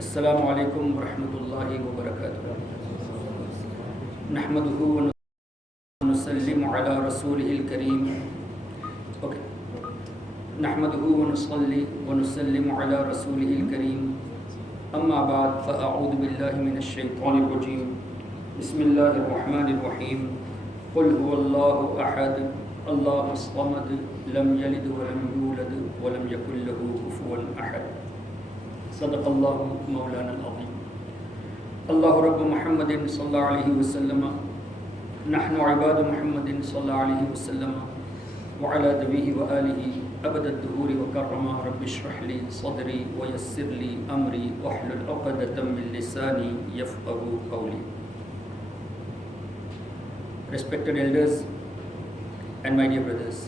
अस्सलामु अलैकुम वरहमतुल्लाहि वबरकातुहू। नहमदुहु व नुसल्लिमु अला रसूलिहिल करीम। ओके, नहमदुहु व नुसल्ली व नुसल्लिमु अला रसूलिहिल करीम। अम्मा बाद फ़अऊज़ु बिल्लाहि मिनश शैतानिर रजीम। बिस्मिल्लाहिर रहमानिर रहीम। क़ुल हुवल्लाहु अहद अल्लाहुस समद लम यलिद व लम यूलद व लम यकुल लहू कुफुवन अहद। सदक़ल्लाहु मौलाना अज़ीम। अल्लाहु रब्बु मुहम्मदिन सल्लल्लाहु अलैहि वसल्लम नहनु इबादु मुहम्मदिन सल्लल्लाहु अलैहि वसल्लम व अला नबिही व आलिही अबदद दुहूरि व कररमा रब्बि इश्रह ली सदरी व यस्सिर ली अमरी वहलुल उक़दतम मिन लिसानी यफ़क़हू क़ौली। Respected elders and my dear brothers,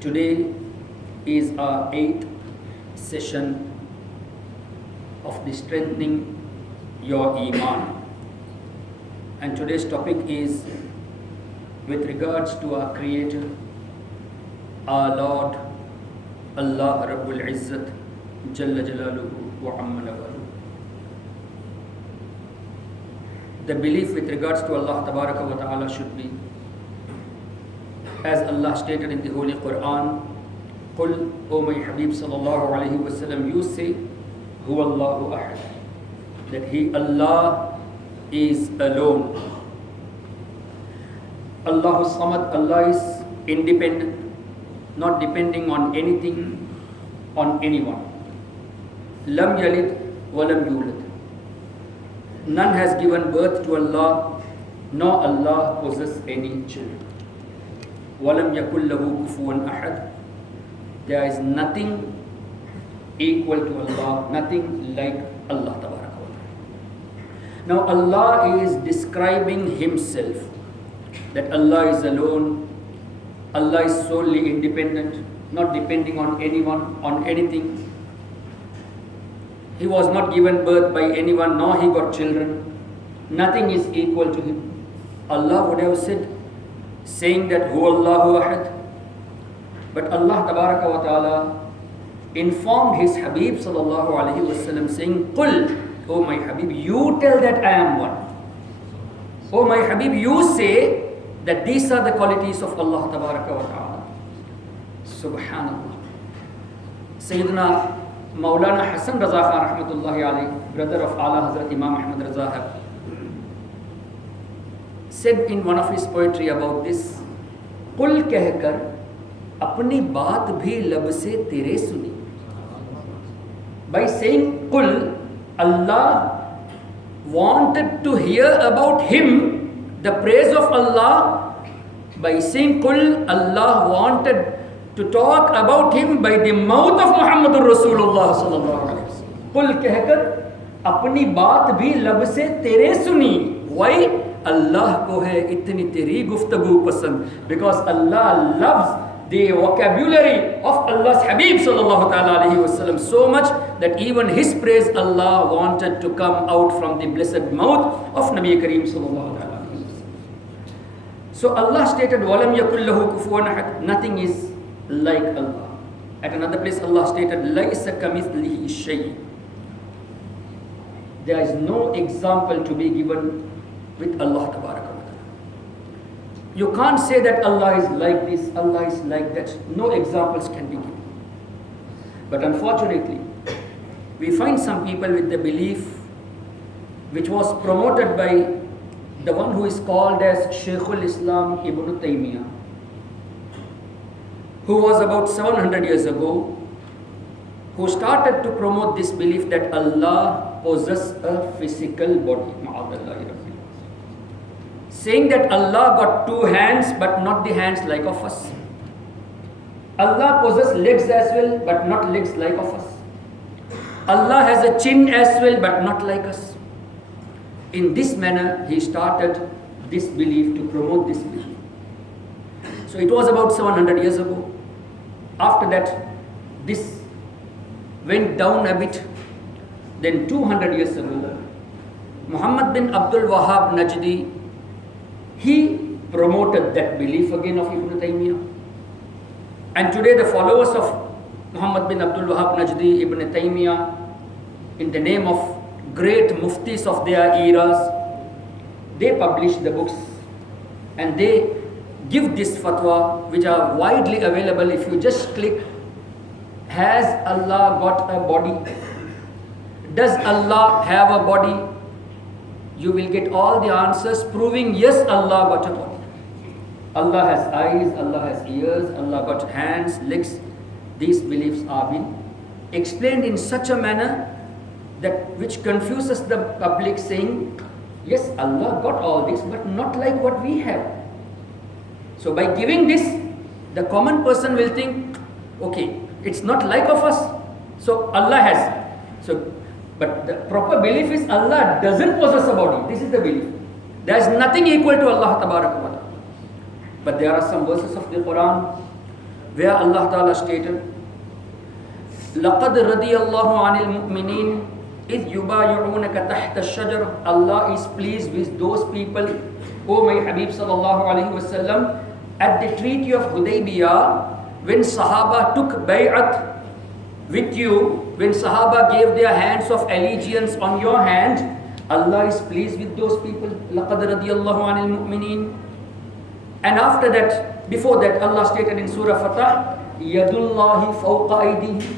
today is our 8th session of the strengthening your iman, and today's topic is with regards to our creator, our Lord Allah Rabbul Izzat Jalla Jalaluhu wa Amma Nawaluhu. The belief with regards to Allah Tabaraka wa Ta'ala should be, as Allah stated in the Holy Quran, Qul, O my Habib sallallahu alayhi wa sallam, you say, Huwa Allahu Ahad, that He, Allah, is alone. Allahu Samad, Allah is independent, not depending on anything, on anyone. Lam Yalid wa Lam Yulad. None has given birth to Allah, nor Allah possesses any children. Walam yakul lahu kufuwan ahad. There is nothing equal to Allah, nothing like Allah Tabaraka wa Ta'ala. Now Allah is describing Himself, that Allah is alone, Allah is solely independent, not depending on anyone, on anything. He was not given birth by anyone, nor he got children. Nothing is equal to Him. Allah would have said, saying that Huwa Allahu Ahad. But Allah Tabaraka wa Ta'ala informed His Habib sallallahu alaihi wasallam, saying, Qul, O my Habib, you tell that I am one. O my Habib, you say that these are the qualities of Allah Tabaraka wa Ta'ala. Subhanallah. Sayyidina Maulana Hassan Raza Khan rahmatullahi alayhi, brother of Ala Hazrat Imam Ahmad Raza, said in one of his poetry about this, Qul कहकर अपनी बात भी लब से तेरे सुनी. By saying Qul, Allah wanted to hear about Him, the praise of Allah. By saying Qul, Allah wanted to talk about Him by the mouth of Muhammadur Rasulullah sallallahu alaihi wasallam. Qul कहकर अपनी बात भी लब से तेरे सुनी. Why? Allah ko hai itni teri guftagu pasand, because Allah loves the vocabulary of Allah's Habib sallallahu ta'ala alayhi wasallam so much that even his praise Allah wanted to come out from the blessed mouth of Nabi Kareem sallallahu ta'ala alayhi wasallam. So Allah stated, walam yakul lahu kufuwan ahad, nothing is like Allah. At another place Allah stated, laisa kamithlihi shay. There is no example to be given with Allah tabaraka wa ta'ala. You can't say that Allah is like this, Allah is like that. No examples can be given. But unfortunately, we find some people with the belief which was promoted by the one who is called as Shaykhul Islam Ibn Taymiyyah, who was about 700 years ago, who started to promote this belief that Allah possesses a physical body, saying that Allah got two hands but not the hands like of us. Allah possesses legs as well but not legs like of us. Allah has a chin as well but not like us. In this manner he started this belief, to promote this belief. So it was about 700 years ago. After that, this went down a bit. Then 200 years ago, Muhammad bin Abdul Wahhab Najdi, he promoted that belief again of Ibn Taymiyyah. And today the followers of Muhammad bin Abdul Wahhab Najdi, Ibn Taymiyyah, in the name of great muftis of their eras, they publish the books and they give this fatwa, which are widely available. If you just click, has Allah got a body? Does Allah have a body? You will get all the answers proving yes, Allah got a body. Allah has eyes, Allah has ears, Allah got hands, legs. These beliefs are being explained in such a manner that which confuses the public, saying, yes, Allah got all this, but not like what we have. So by giving this, the common person will think, okay, it's not like of us, so Allah has. So, but the proper belief is Allah doesn't possess a body. This is the belief. There is nothing equal to Allah tabaraka wa ta'ala. But there are some verses of the Quran where Allah Ta'ala stated, لَقَدْ رَضِيَ اللَّهُ عَنِ الْمُؤْمِنِينَ إِذْ يُبَايِعُونَكَ تَحْتَ الشَّجَرِ. Allah is pleased with those people, O my Habib sallallahu alayhi wa sallam, at the treaty of Hudaybiyah, when Sahaba took bay'at with you, when Sahaba gave their hands of allegiance on your hand, Allah is pleased with those people. لَقَدْ رَضِيَ اللَّهُ عَنِ الْمُؤْمِنِينَ. And after that, before that, Allah stated in Surah Fatah, يَدُ اللَّهِ فَوْقَ أَيْدِهِمْ.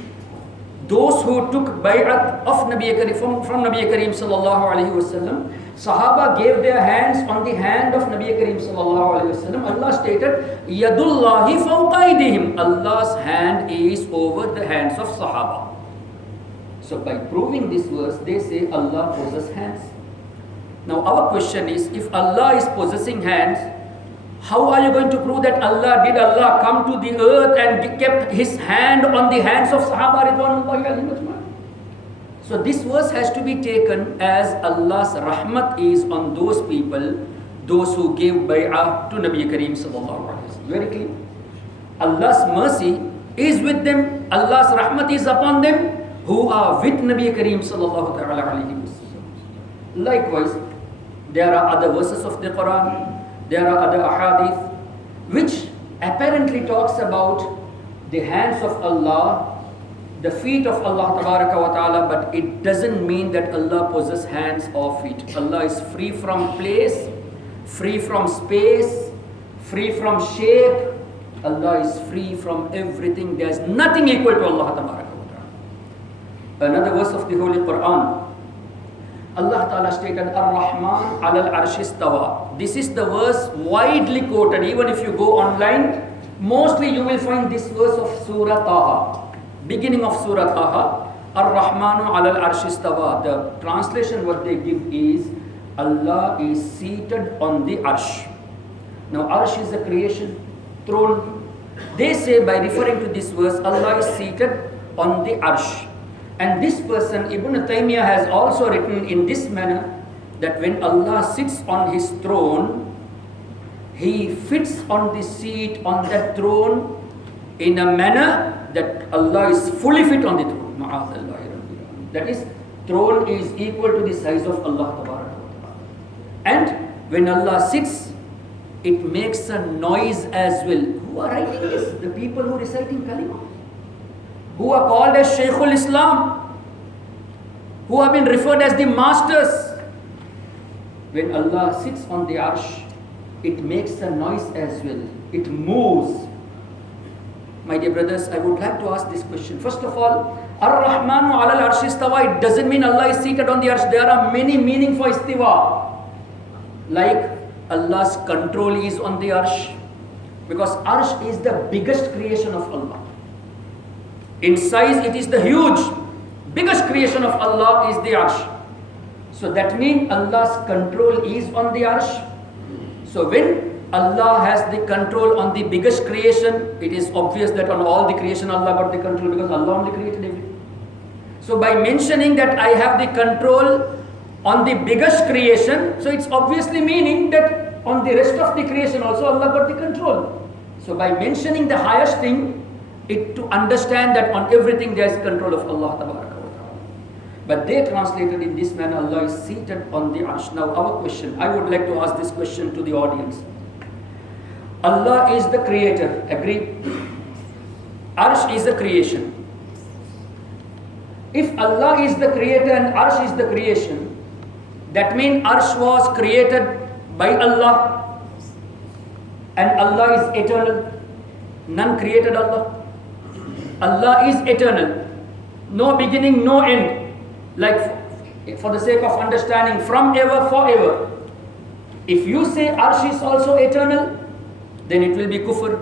Those who took bay'at of Nabi Kareem, from Nabi Kareem sallallahu alayhi wasallam, Sahaba gave their hands on the hand of Nabi Kareem sallallahu alayhi wasallam. Allah stated, Yadullahi fawqa aydihim. Allah's hand is over the hands of Sahaba. So by proving this verse, they say Allah possesses hands. Now our question is, if Allah is possessing hands, how are you going to prove that did Allah come to the earth and kept his hand on the hands of Sahaba ridwanullahi alayhim ajma'in? So this verse has to be taken as Allah's rahmat is on those people, those who gave bay'ah to Nabi Kareem sallallahu alayhi wa sallam. Very clear. Allah's mercy is with them, Allah's rahmat is upon them who are with Nabi Kareem sallallahu alayhi wa sallam. Likewise, there are other verses of the Quran, there are other ahadith which apparently talks about the hands of Allah, the feet of Allah tabaraka wa ta'ala, but it doesn't mean that Allah possesses hands or feet. Allah is free from place, free from space, free from shape. Allah is free from everything. There is nothing equal to Allah tabaraka wa ta'ala. Another verse of the Holy Quran, Allah Ta'ala stated, Ar-Rahman alal arsh istawa. This is the verse widely quoted. Even if you go online, mostly you will find this verse of Surah Taha, beginning of Surah Taha, Ar-Rahmanu alal arsh istawa. The translation what they give is, Allah is seated on the arsh. Now arsh is a creation, throne. They say by referring to this verse, Allah is seated on the arsh. And this person, Ibn Taymiyyah, has also written in this manner that when Allah sits on His throne, He fits on the seat on that throne in a manner that Allah is fully fit on the throne. That is, throne is equal to the size of Allah. And when Allah sits, it makes a noise as well. Who are writing this? The people who are reciting Kalima, who are called as Shaykhul Islam, who have been referred as the masters. When Allah sits on the arsh, it makes a noise as well. It moves. My dear brothers, I would like to ask this question. First of all, Ar-Rahmanu ala al-arsh istawa, it doesn't mean Allah is seated on the arsh. There are many meanings for istiwa. Like Allah's control is on the arsh, because arsh is the biggest creation of Allah. In size, it is the huge, biggest creation of Allah is the arsh. So that means Allah's control is on the arsh. So when Allah has the control on the biggest creation, it is obvious that on all the creation Allah got the control, because Allah only created everything. So by mentioning that I have the control on the biggest creation, so it's obviously meaning that on the rest of the creation also Allah got the control. So by mentioning the highest thing, it to understand that on everything there is control of Allah Tabaraka wa Ta'ala. But they translated in this manner, Allah is seated on the arsh. Now our question, I would like to ask this question to the audience. Allah is the creator, agree? Arsh is the creation. If Allah is the creator and arsh is the creation, that means arsh was created by Allah and Allah is eternal. None created Allah. Allah is eternal. No beginning, no end. Like for the sake of understanding, from ever, forever. If you say arsh is also eternal, then it will be kufr,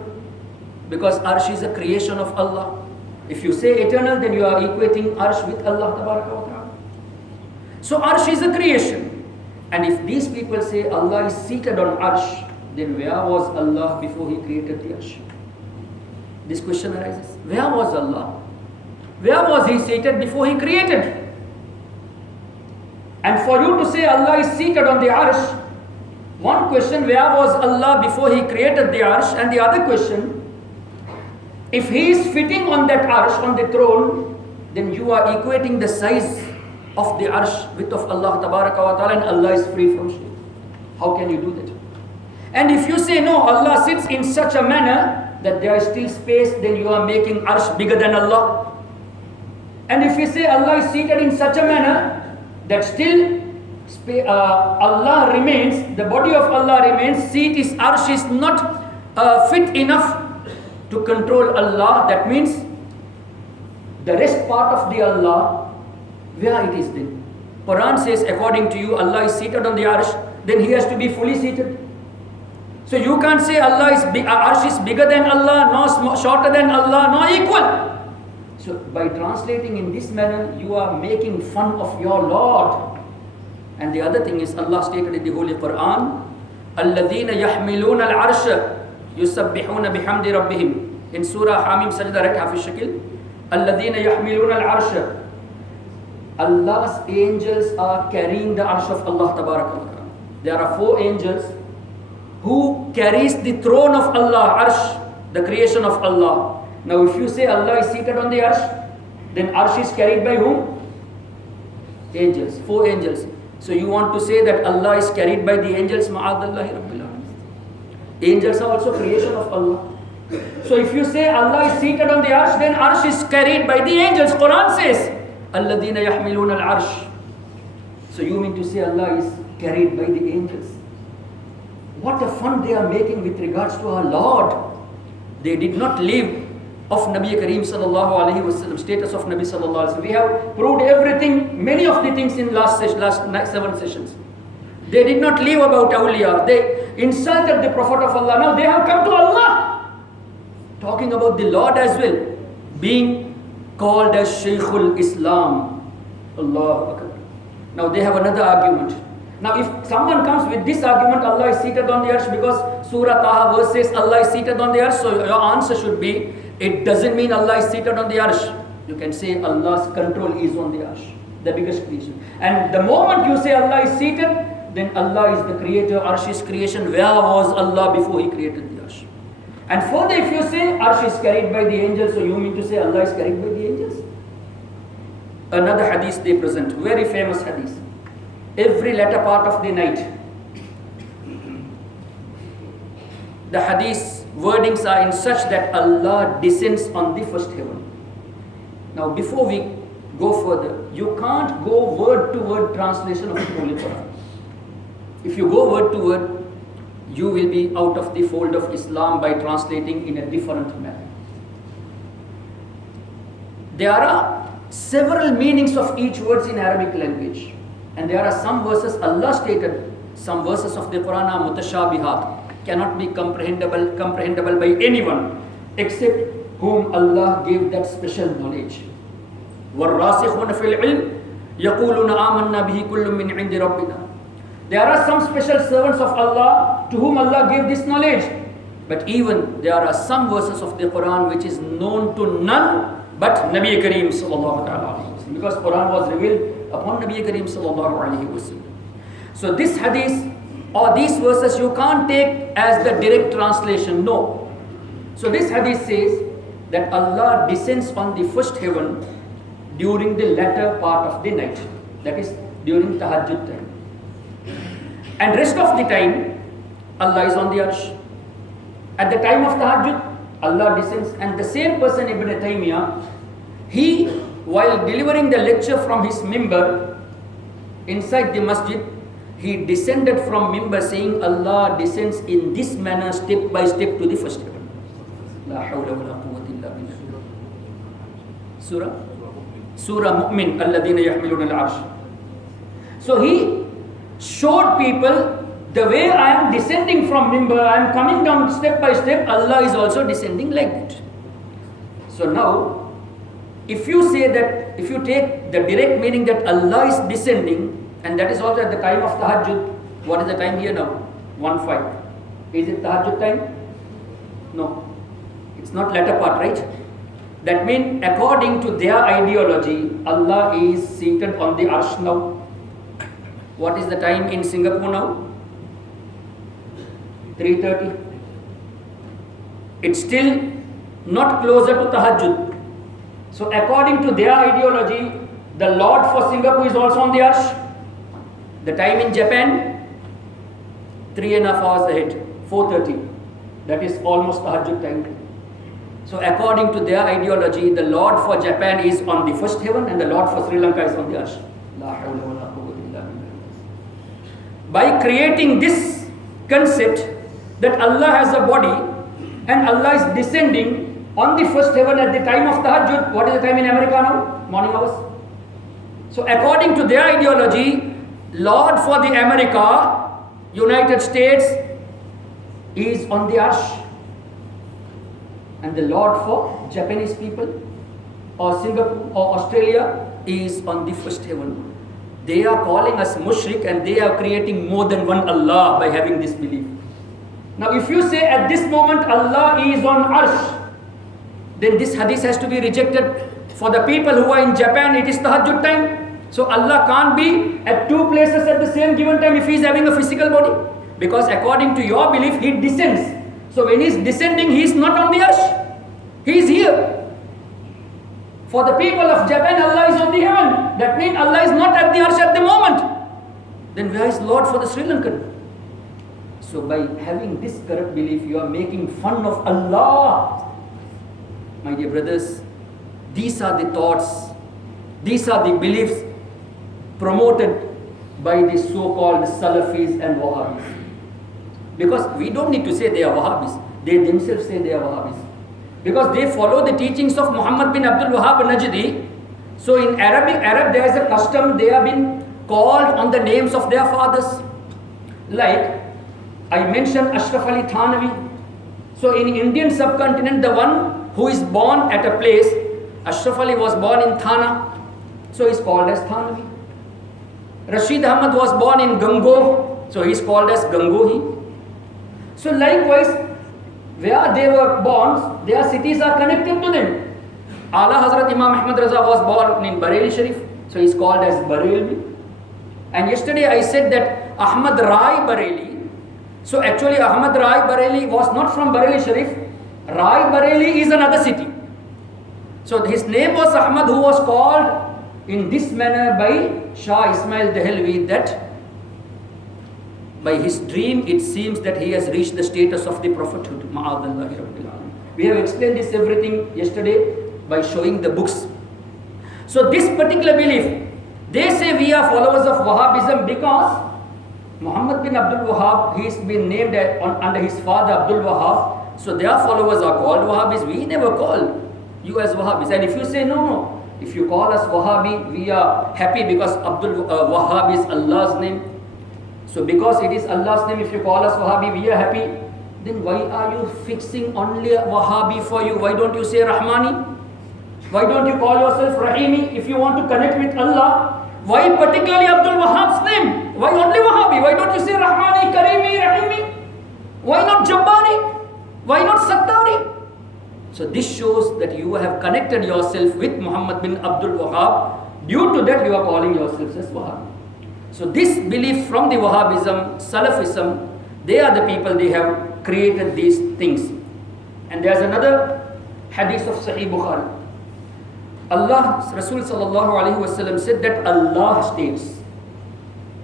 because arsh is a creation of Allah. If you say eternal, then you are equating arsh with Allah Tabaraka wa Ta'ala. So arsh is a creation. And if these people say Allah is seated on arsh, then where was Allah before He created the arsh? This question arises. Where was Allah? Where was He seated before He created? And for you to say Allah is seated on the arsh, one question, where was Allah before He created the arsh? And the other question, if He is fitting on that arsh, on the throne, then you are equating the size of the arsh with of Allah Tabaraka wa Ta'ala, and Allah is free from shirk. How can you do that? And if you say no, Allah sits in such a manner that there is still space, then you are making arsh bigger than Allah. And if you say Allah is seated in such a manner that still Allah remains, the body of Allah remains, seat is arsh is not fit enough to control Allah. That means the rest part of the Allah, where it is then? Quran says, according to you, Allah is seated on the arsh, then He has to be fully seated. So you can't say Allah is arsh is bigger than Allah, nor shorter than Allah, nor equal. So by translating in this manner, you are making fun of your Lord. And the other thing is, Allah stated in the Holy Quran, الَّذِينَ يَحْمِلُونَ الْعَرْشَ يُسَبِّحُونَ بِحَمْدِ رَبِّهِمْ. In Surah Hamim Sajda, right, Hafiz Shakil? الَّذِينَ يَحْمِلُونَ الْعَرْشَ. Allah's angels are carrying the arsh of Allah Tabaraka wa Ta'ala. There are 4 angels who carries the throne of Allah, arsh, the creation of Allah. Now if you say Allah is seated on the arsh, then arsh is carried by whom? Angels, 4 angels. So you want to say that Allah is carried by the angels? Ma'adallahi Rabbil Alamin. Angels are also creation of Allah. So if you say Allah is seated on the arsh, then arsh is carried by the angels. Quran says, Alladhina yahmiluna al-arsh. So you mean to say Allah is carried by the angels? What a fun they are making with regards to our Lord. They did not leave of Nabi Kareem sallallahu alaihi wasallam, status of Nabi sallallahu alaihi wasallam. We have proved everything, many of the things in last 7 sessions. They did not leave about awliya. They insulted the Prophet of Allah. Now they have come to Allah, talking about the Lord as well, being called as Shaykhul Islam. Allahu Akbar. Now they have another argument. Now if someone comes with this argument, Allah is seated on the arsh, because Surah Taha verse says Allah is seated on the arsh, so your answer should be, it doesn't mean Allah is seated on the arsh. You can say Allah's control is on the arsh. The biggest creation. And the moment you say Allah is seated, then Allah is the creator, Arsh is creation. Where was Allah before He created the Arsh? And further, if you say Arsh is carried by the angels, so you mean to say Allah is carried by the angels? Another hadith they present, very famous hadith. Every latter part of the night, the hadith wordings are in such that Allah descends on the first heaven. Now, before we go further, you can't go word to word translation of the Holy Quran. If you go word to word, you will be out of the fold of Islam by translating in a different manner. There are several meanings of each words in Arabic language, and there are some verses Allah stated, some verses of the Quran are mutashabihat, cannot be comprehensible by anyone except whom Allah gave that special knowledge. وَالرَّاسِخُونَ فِي الْعِلْمِ يَقُولُونَ آمَنَّا بِهِ كُلٌّ مِّنْ عِنْدِ رَبِّنَا. There are some special servants of Allah to whom Allah gave this knowledge. But even there are some verses of the Quran which is known to none but Nabi Kareem sallallahu alaihi wasallam, because Quran was revealed upon Nabi Kareem sallallahu alaihi wasallam. So this hadith or these verses you can't take as the direct translation, no. So this hadith says that Allah descends on the first heaven during the latter part of the night, that is during tahajjud time. And rest of the time, Allah is on the arsh. At the time of tahajjud, Allah descends, and the same person, Ibn Taymiyyah, he, while delivering the lecture from his mimbar inside the masjid, he descended from mimbar saying, Allah descends in this manner, step by step, to the first heaven. La hawla wa la quwwata illa billah. Surah Mu'min, alladhina yahmiluna al-arsh. So he showed people the way I am descending from mimbar, I am coming down step by step, Allah is also descending like that. So now, if you say that, if you take the direct meaning that Allah is descending, and that is also at the time of tahajjud, what is the time here now? 1:05. Is it tahajjud time? No. It's not latter part, right? That means according to their ideology, Allah is seated on the arsh now. What is the time in Singapore now? 3:30. It's still not closer to tahajjud. So according to their ideology, the Lord for Singapore is also on the arsh. The time in Japan, 3.5 hours ahead, 4:30. That is almost tahajjud time. So according to their ideology, the Lord for Japan is on the first heaven and the Lord for Sri Lanka is on the arsh. La hawla wa la quwwata illa billah. By creating this concept that Allah has a body and Allah is descending on the first heaven at the time of tahajjud. What is the time in America now? Morning hours. So according to their ideology, Lord for the America, United States, is on the arsh, and the Lord for Japanese people or Singapore or Australia is on the first heaven. They are calling us mushrik and they are creating more than one Allah by having this belief. Now if you say at this moment Allah is on arsh, then this hadith has to be rejected. For the people who are in Japan, it is tahajjud time. So Allah can't be at two places at the same given time if he is having a physical body. Because according to your belief, he descends. So when he is descending, he is not on the arsh. He is here. For the people of Japan, Allah is on the heaven. That means Allah is not at the arsh at the moment. Then where is Lord for the Sri Lankan? So by having this correct belief, you are making fun of Allah. My dear brothers, these are the thoughts, these are the beliefs promoted by the so-called Salafis and Wahhabis. Because we don't need to say they are Wahhabis. They themselves say they are Wahhabis. Because they follow the teachings of Muhammad bin Abdul Wahhab Najdi. So in Arab there is a custom, they have been called on the names of their fathers. Like I mentioned Ashraf Ali Thanvi. So in Indian subcontinent, the one who is born at a place, Ashraf Ali was born in Thana, so he is called as Thanvi. Rashid Ahmad was born in Gangoh, so he is called as Gangohi. So likewise, where they were born, their cities are connected to them. Ala Hazrat Imam Ahmad Raza was born in Bareilly Sharif, So he's called as Barelvi. And yesterday I said that Ahmad Rai Bareli. So actually Ahmad Rai Bareli was not from Bareli Sharif. Rai Bareli is another city. So his name was Ahmad, who was called in this manner by Shah Ismail Dehelvi, that by his dream it seems that he has reached the status of the prophethood. Ma'adallahi Rabbil Alamin. We have explained this everything yesterday by showing the books. So this particular belief, they say we are followers of Wahhabism because Muhammad bin Abdul Wahhab, he's been named under his father Abdul Wahhab. So their followers are called Wahhabis. We never call you as Wahhabis. And if you say no, if you call us Wahhabi, we are happy because Abdul Wahhab is Allah's name. So because it is Allah's name, if you call us Wahhabi, we are happy. Then why are you fixing only Wahhabi for you? Why don't you say Rahmani? Why don't you call yourself Rahimi if you want to connect with Allah? Why particularly Abdul Wahhab's name? Why only Wahhabi? Why don't you say Rahmani, Karimi, Rahimi? Why not Jabbari? Why not Sattari? So this shows that you have connected yourself with Muhammad bin Abdul Wahhab. Due to that, you are calling yourselves as Wahhabi. So this belief from the Wahhabism, Salafism, they are the people, they have created these things. And there's another hadith of Sahih Bukhari. Allah, Rasul sallallahu alayhi wasallam said that Allah states,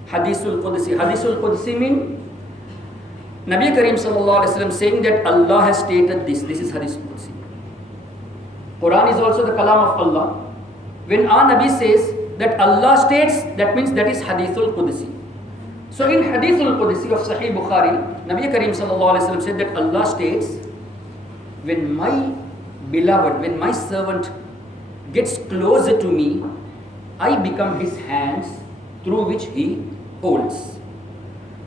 Hadithul Qudsi. Hadithul Qudsi means Nabi Kareem sallallahu alayhi wasallam saying that Allah has stated this. This is Hadithul Qudsi. Quran is also the kalam of Allah. When our Nabi says that Allah states, that means that is Hadithul Qudsi. So in Hadithul Qudsi of Sahih Bukhari, Nabi Kareem sallallahu alayhi wasallam said that Allah states, when my beloved, when my servant gets closer to me, I become his hands through which he holds.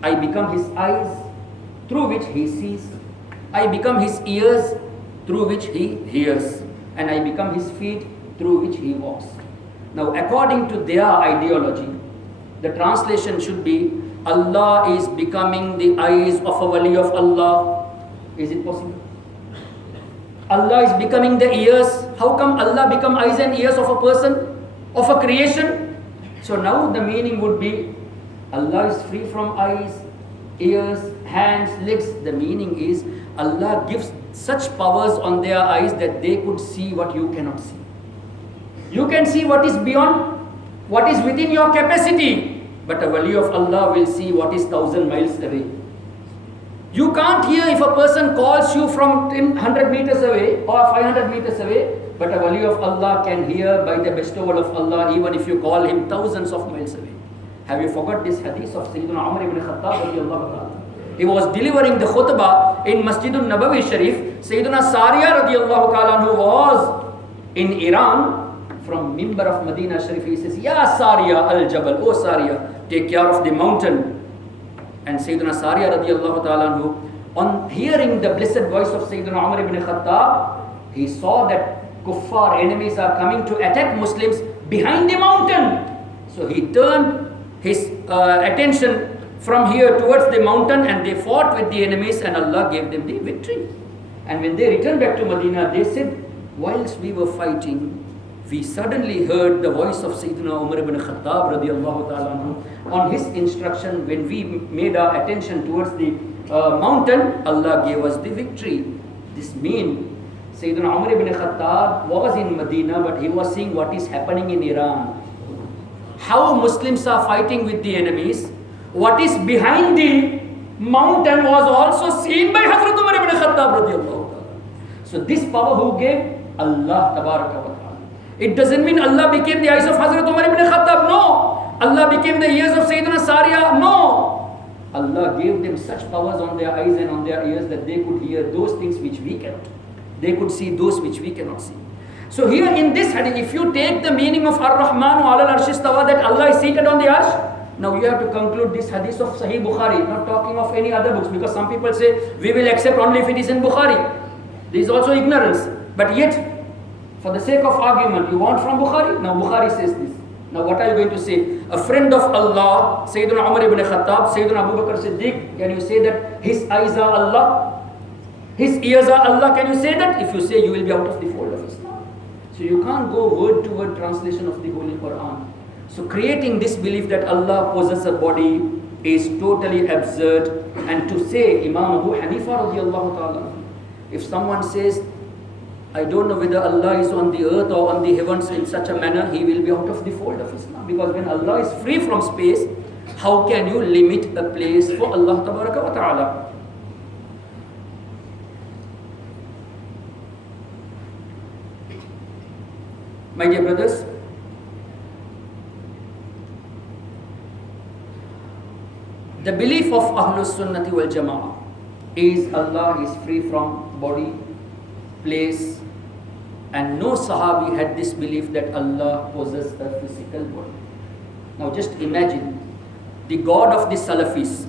I become his eyes through which he sees. I become his ears through which he hears. And I become his feet through which he walks. Now, according to their ideology, the translation should be, Allah is becoming the eyes of a wali of Allah. Is it possible? Allah is becoming the ears. How come Allah become eyes and ears of a person, of a creation? So now the meaning would be, Allah is free from eyes, ears, hands, legs. The meaning is, Allah gives such powers on their eyes that they could see what you cannot see. You can see what is beyond, what is within your capacity, but a wali of Allah will see what is 1,000 miles away. You can't hear if a person calls you from 100 meters away or 500 meters away, but a wali of Allah can hear by the bestowal of Allah even if you call him thousands of miles away. Have you forgot this hadith of Sayyidina Umar ibn Khattab radiyallahu ta'ala? He was delivering the khutbah in Masjidun Nabawi Sharif. Sayyidina Sariya radiyallahu ta'ala, who was in Iran, from Mimbar of Medina Sharif, he says, Ya Sariya al-Jabal, O Sariya, take care of the mountain. And Sayyidina Sariya radiyallahu ta'ala, on hearing the blessed voice of Sayyidina Umar ibn Khattab, he saw that kuffar enemies are coming to attack Muslims behind the mountain. So he turned his attention from here towards the mountain and they fought with the enemies and Allah gave them the victory. And when they returned back to Medina, they said, whilst we were fighting, we suddenly heard the voice of Sayyidina Umar ibn Khattab radiyallahu ta'ala. On his instruction, when we made our attention towards the mountain, Allah gave us the victory. This means Sayyidina Umar ibn Khattab was in Medina, but he was seeing what is happening in Iran. How Muslims are fighting with the enemies. What is behind the mountain was also seen by Hazrat Umar ibn Khattab radiyallahu ta'ala. So this power who gave? Allah tabaraka wa ta'ala. It doesn't mean Allah became the eyes of Hazrat Umar ibn Khattab. No. Allah became the ears of Sayyidina Sariya. No. Allah gave them such powers on their eyes and on their ears that they could hear those things which we cannot. They could see those which we cannot see. So here in this hadith, if you take the meaning of Ar-Rahmanu ala al-Arsh istawa, that Allah is seated on the Arsh, now you have to conclude this hadith of Sahih Bukhari, not talking of any other books, because some people say, we will accept only if it is in Bukhari. There is also ignorance. But yet, for the sake of argument, you want from Bukhari? Now Bukhari says this. Now what are you going to say? A friend of Allah, Sayyidina Umar ibn Khattab, Sayyidina Abu Bakr Siddiq, can you say that his eyes are Allah? His ears are Allah? Can you say that? If you say, you will be out of the fold of Islam. So you can't go word to word translation of the Holy Quran. So creating this belief that Allah possesses a body is totally absurd. And to say, Imam Abu Hanifa radiallahu ta'ala, if someone says, I don't know whether Allah is on the earth or on the heavens in such a manner, he will be out of the fold of Islam. Because when Allah is free from space, how can you limit a place for Allah tabaraka wa ta'ala? My dear brothers, the belief of Ahlus Sunnati wal Jama'ah is Allah is free from body, place, and no Sahabi had this belief that Allah possesses a physical body. Now just imagine the God of the Salafis,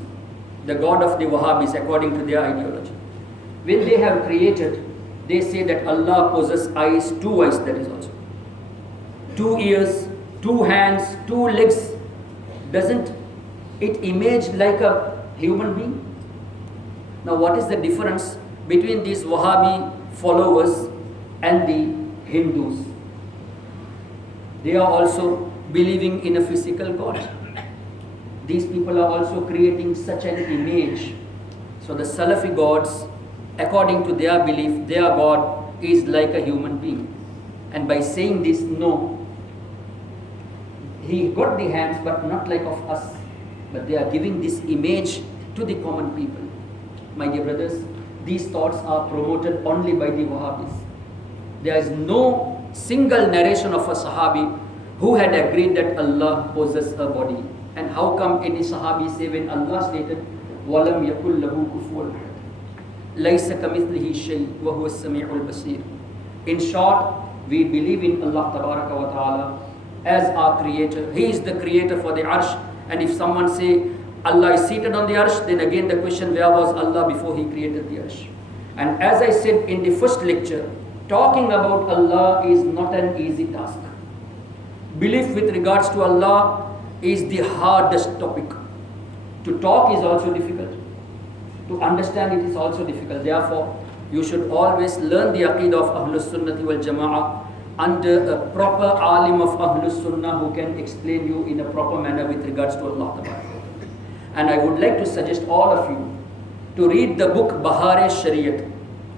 the God of the Wahhabis according to their ideology. When they have created, they say that Allah possesses eyes, two eyes that is also. 2 ears, 2 hands, 2 legs. Doesn't it image like a human being? Now what is the difference between these Wahhabi followers and the Hindus? They are also believing in a physical God. These people are also creating such an image. So the Salafi gods, according to their belief, their God is like a human being. And by saying this, no, he got the hands but not like of us. But they are giving this image to the common people. My dear brothers, these thoughts are promoted only by the Wahhabis. There is no single narration of a Sahabi who had agreed that Allah possesses a body. And how come any Sahabi say when Allah stated, وَلَمْ يَكُلْ لَهُ كُفُوًا أَحَدٌ لَيْسَ كَمِثْلِهِ شَيْءٌ وَهُوَ السَّمِيعُ الْبَصِيرُ. In short, we believe in Allah Tabaraka wa Ta'ala as our creator. He is the creator for the arsh. And if someone say Allah is seated on the arsh, then again the question, where was Allah before he created the arsh? And as I said in the first lecture, talking about Allah is not an easy task. Belief with regards to Allah is the hardest topic. To talk is also difficult. To understand it is also difficult. Therefore, you should always learn the Aqeedah of Ahlus Sunnati wal Jama'ah under a proper alim of Ahlus Sunnah who can explain you in a proper manner with regards to Allah. And I would like to suggest all of you to read the book Bahar-e-Shariat,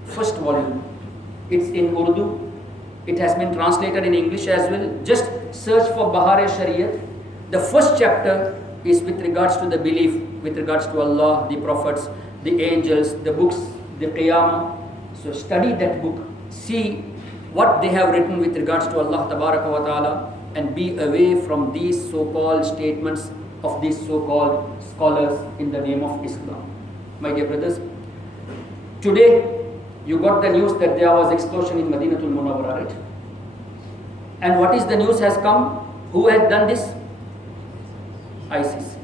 first volume. It's in Urdu. It has been translated in English as well. Just search for Bahar-e-Shariat. The first chapter is with regards to the belief, with regards to Allah, the prophets, the angels, the books, the Qiyamah. So study that book, see what they have written with regards to Allah Tabaraka wa Ta'ala, and be away from these so-called statements of these so-called scholars in the name of Islam. My dear brothers, today you got the news that there was explosion in Madinatul Munawwara, right? And what is the news has come? Who has done this? ISIS.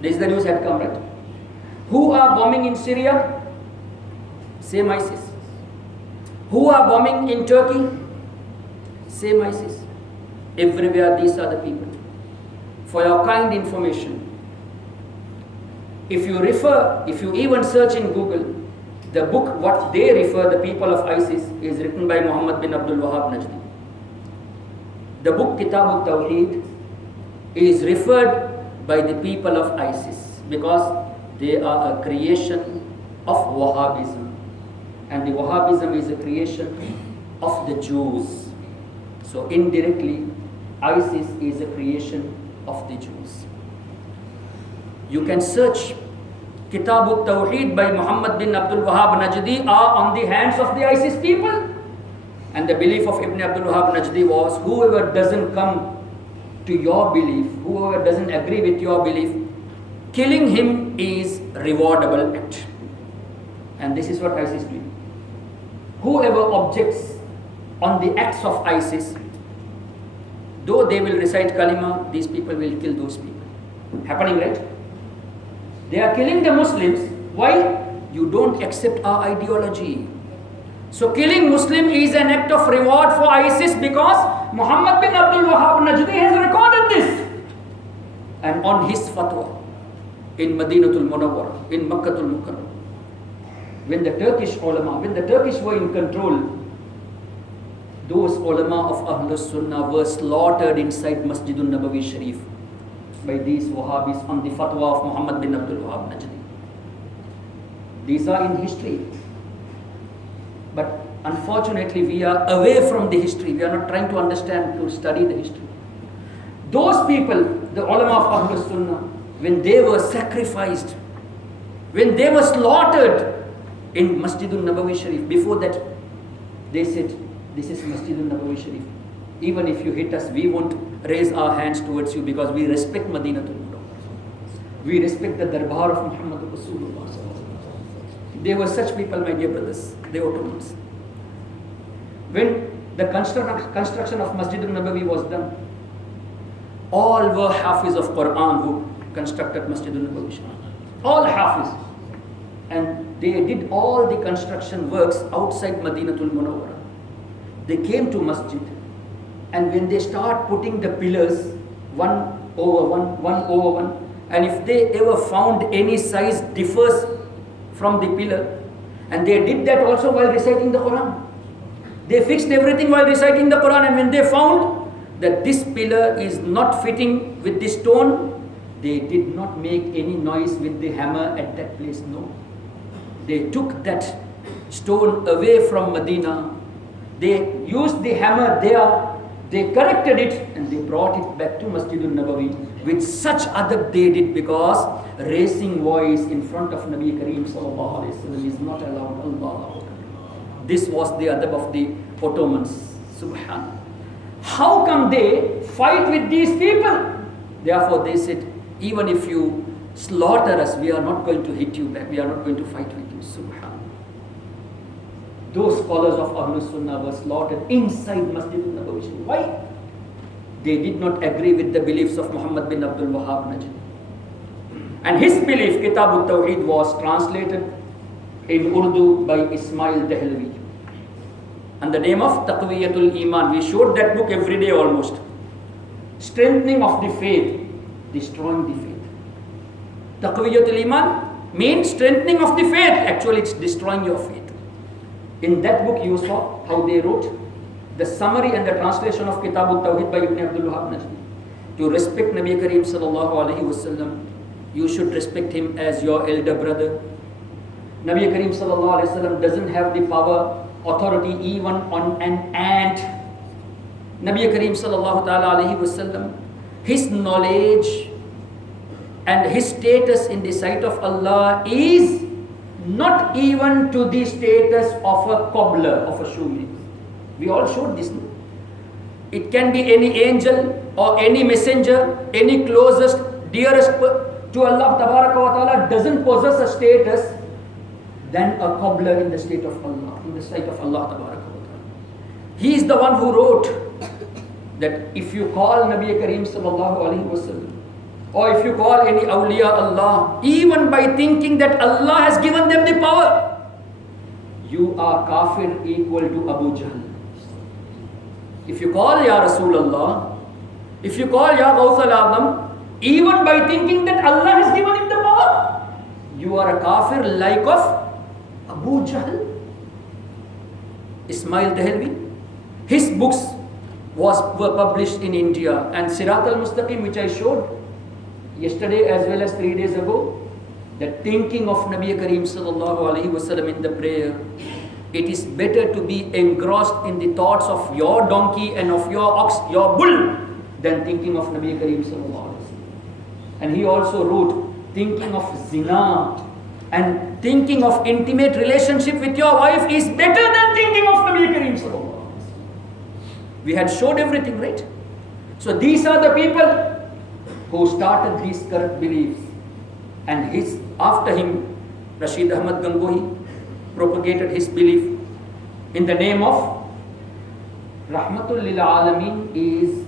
This is the news had come, right? Who are bombing in Syria? Same ISIS. Who are bombing in Turkey? Same ISIS. Everywhere these are the people. For your kind information, if you even search in Google, the book what they refer, the people of ISIS, is written by Muhammad bin Abdul Wahab Najdi. The book Kitab al-Tawheed is referred by the people of ISIS because they are a creation of Wahhabism. And the Wahhabism is a creation of the Jews. So indirectly, ISIS is a creation of the Jews. You can search Kitab al-Tawheed by Muhammad bin Abdul Wahab Najdi are on the hands of the ISIS people. And the belief of Ibn Abdul Wahab Najdi was, whoever doesn't come to your belief, whoever doesn't agree with your belief, killing him is rewardable act. And this is what ISIS do. Whoever objects on the acts of ISIS, though they will recite kalima, these people will kill those people. Happening, right? They are killing the Muslims. Why? You don't accept our ideology. So killing Muslim is an act of reward for ISIS because Muhammad bin Abdul Wahab Najdi has recorded this. And on his fatwa in Madinatul Munawwara, in Makkatul Mukarram, when the Turkish ulama, when the Turkish were in control, those ulama of Ahlus Sunnah were slaughtered inside Masjidun Nabawi Sharif by these Wahhabis on the fatwa of Muhammad bin Abdul Wahhab Najdi. These are in history. But unfortunately, we are away from the history. We are not trying to understand, to study the history. Those people, the ulama of Ahlus Sunnah, when they were sacrificed, when they were slaughtered in Masjidun Nabawi Sharif, before that, they said, this is Masjidun Nabawi Sharif. Even if you hit us, we won't raise our hands towards you because we respect Madinatul Munawwarah. We respect the Darbar of Muhammad Rasulullah. They were such people, my dear brothers, the Ottomans. When the construction of Masjidul Nabawi was done, all were Hafiz of Quran who constructed Masjidul Nabawi Sharif. All Hafiz. And they did all the construction works outside Madinatul Munawwarah. They came to Masjid, and when they start putting the pillars one over one, and if they ever found any size differs from the pillar, and they did that also while reciting the Quran. They fixed everything while reciting the Quran, and when they found that this pillar is not fitting with the stone, they did not make any noise with the hammer at that place. No. They took that stone away from Medina. They used the hammer there, they corrected it, and they brought it back to Masjidul Nabawi. With such adab they did, because raising voice in front of Nabi Kareem sallallahu alaihi wasallam is not allowed. Allah. This was the adab of the Ottomans. Subhanallah. How come they fight with these people? Therefore they said, even if you slaughter us, we are not going to hit you back. We are not going to fight with you. Subhanallah. Those scholars of Ahlus Sunnah were slaughtered inside Masjidul Nabawi. Why? They did not agree with the beliefs of Muhammad bin Abdul Wahhab Najdi. And his belief, Kitab al-Tawheed, was translated in Urdu by Ismail Dehlavi. And the name of Taqwiyatul Iman. We showed that book every day almost. Strengthening of the faith, destroying the faith. Taqwiyatul Iman means strengthening of the faith. Actually, it's destroying your faith. In that book, you saw how they wrote the summary and the translation of Kitab al-Tawheed by Ibn Abdul Wahhab Najdi. To respect Nabi Kareem sallallahu alaihi wasallam, you should respect him as your elder brother. Nabi Kareem sallallahu alaihi wasallam doesn't have the power, authority even on an ant. Nabi Kareem sallallahu alaihi wasallam, his knowledge and his status in the sight of Allah is not even to the status of a cobbler, of a shoemaker. We all showed this. It can be any angel or any messenger, any closest, dearest to Allah Tabaraka wa Ta'ala doesn't possess a status than a cobbler in the state of Allah, in the sight of Allah Tabaraka wa Ta'ala. He is the one who wrote that if you call Nabi Kareem sallallahu alaihi wasallam, or if you call any awliya Allah, even by thinking that Allah has given them the power, you are kafir equal to Abu Jahl. If you call Ya Rasulullah, if you call Ya Gawth al-Azam, even by thinking that Allah has given him the power, you are a kafir like of Abu Jahl. Ismail Dehlavi, his books were published in India, and Sirat al-Mustaqim, which I showed yesterday as well as 3 days ago, that thinking of Nabi Kareem sallallahu alaihi wasallam in the prayer, it is better to be engrossed in the thoughts of your donkey and of your ox, your bull, than thinking of Nabi Kareem sallallahu alaihi wasallam. And he also wrote, thinking of zina and thinking of intimate relationship with your wife is better than thinking of Nabi Kareem sallallahu alaihi wasallam. We had showed everything, right? So these are the people who started these correct beliefs, and after him, Rashid Ahmad Gangohi propagated his belief in the name of Rahmatul Lil Alameen is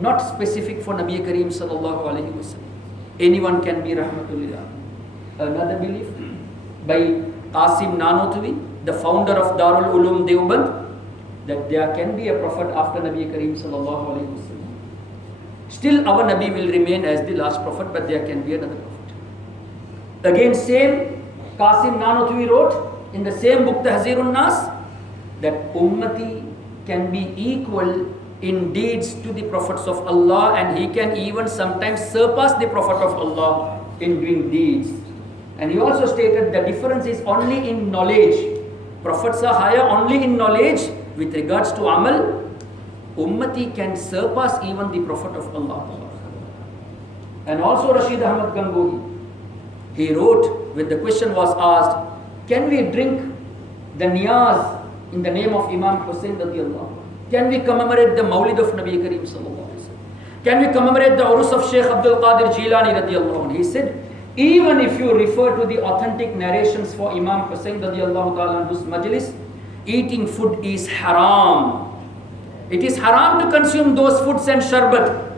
not specific for Nabi Kareem sallallahu alaihi wasallam. Anyone can be Rahmatul Lil Alameen. Another belief by Qasim Nanotwi, the founder of Darul Ulum Deoband, that there can be a prophet after Nabi Kareem sallallahu alaihi wasallam. Still our Nabi will remain as the last prophet, but there can be another prophet. Again, same Qasim Nanotwi wrote in the same book Tahzirun Nas that Ummati can be equal in deeds to the prophets of Allah, and he can even sometimes surpass the Prophet of Allah in doing deeds. And he also stated the difference is only in knowledge. Prophets are higher only in knowledge. With regards to amal, Ummati can surpass even the Prophet of Allah. And also Rashid Ahmad Gangohi, he wrote, when the question was asked, can we drink the niyaz in the name of Imam Hussain radiallahu? Can we commemorate the Mawlid of Nabi Kareem sallallahu alaihi wasallam? Can we commemorate the Urus of Sheikh Abdul Qadir Jilani radiallahu? He said, even if you refer to the authentic narrations for Imam Hussain radiallahu ta'ala anhu's majlis, eating food is haram. It is haram to consume those foods and sharbat.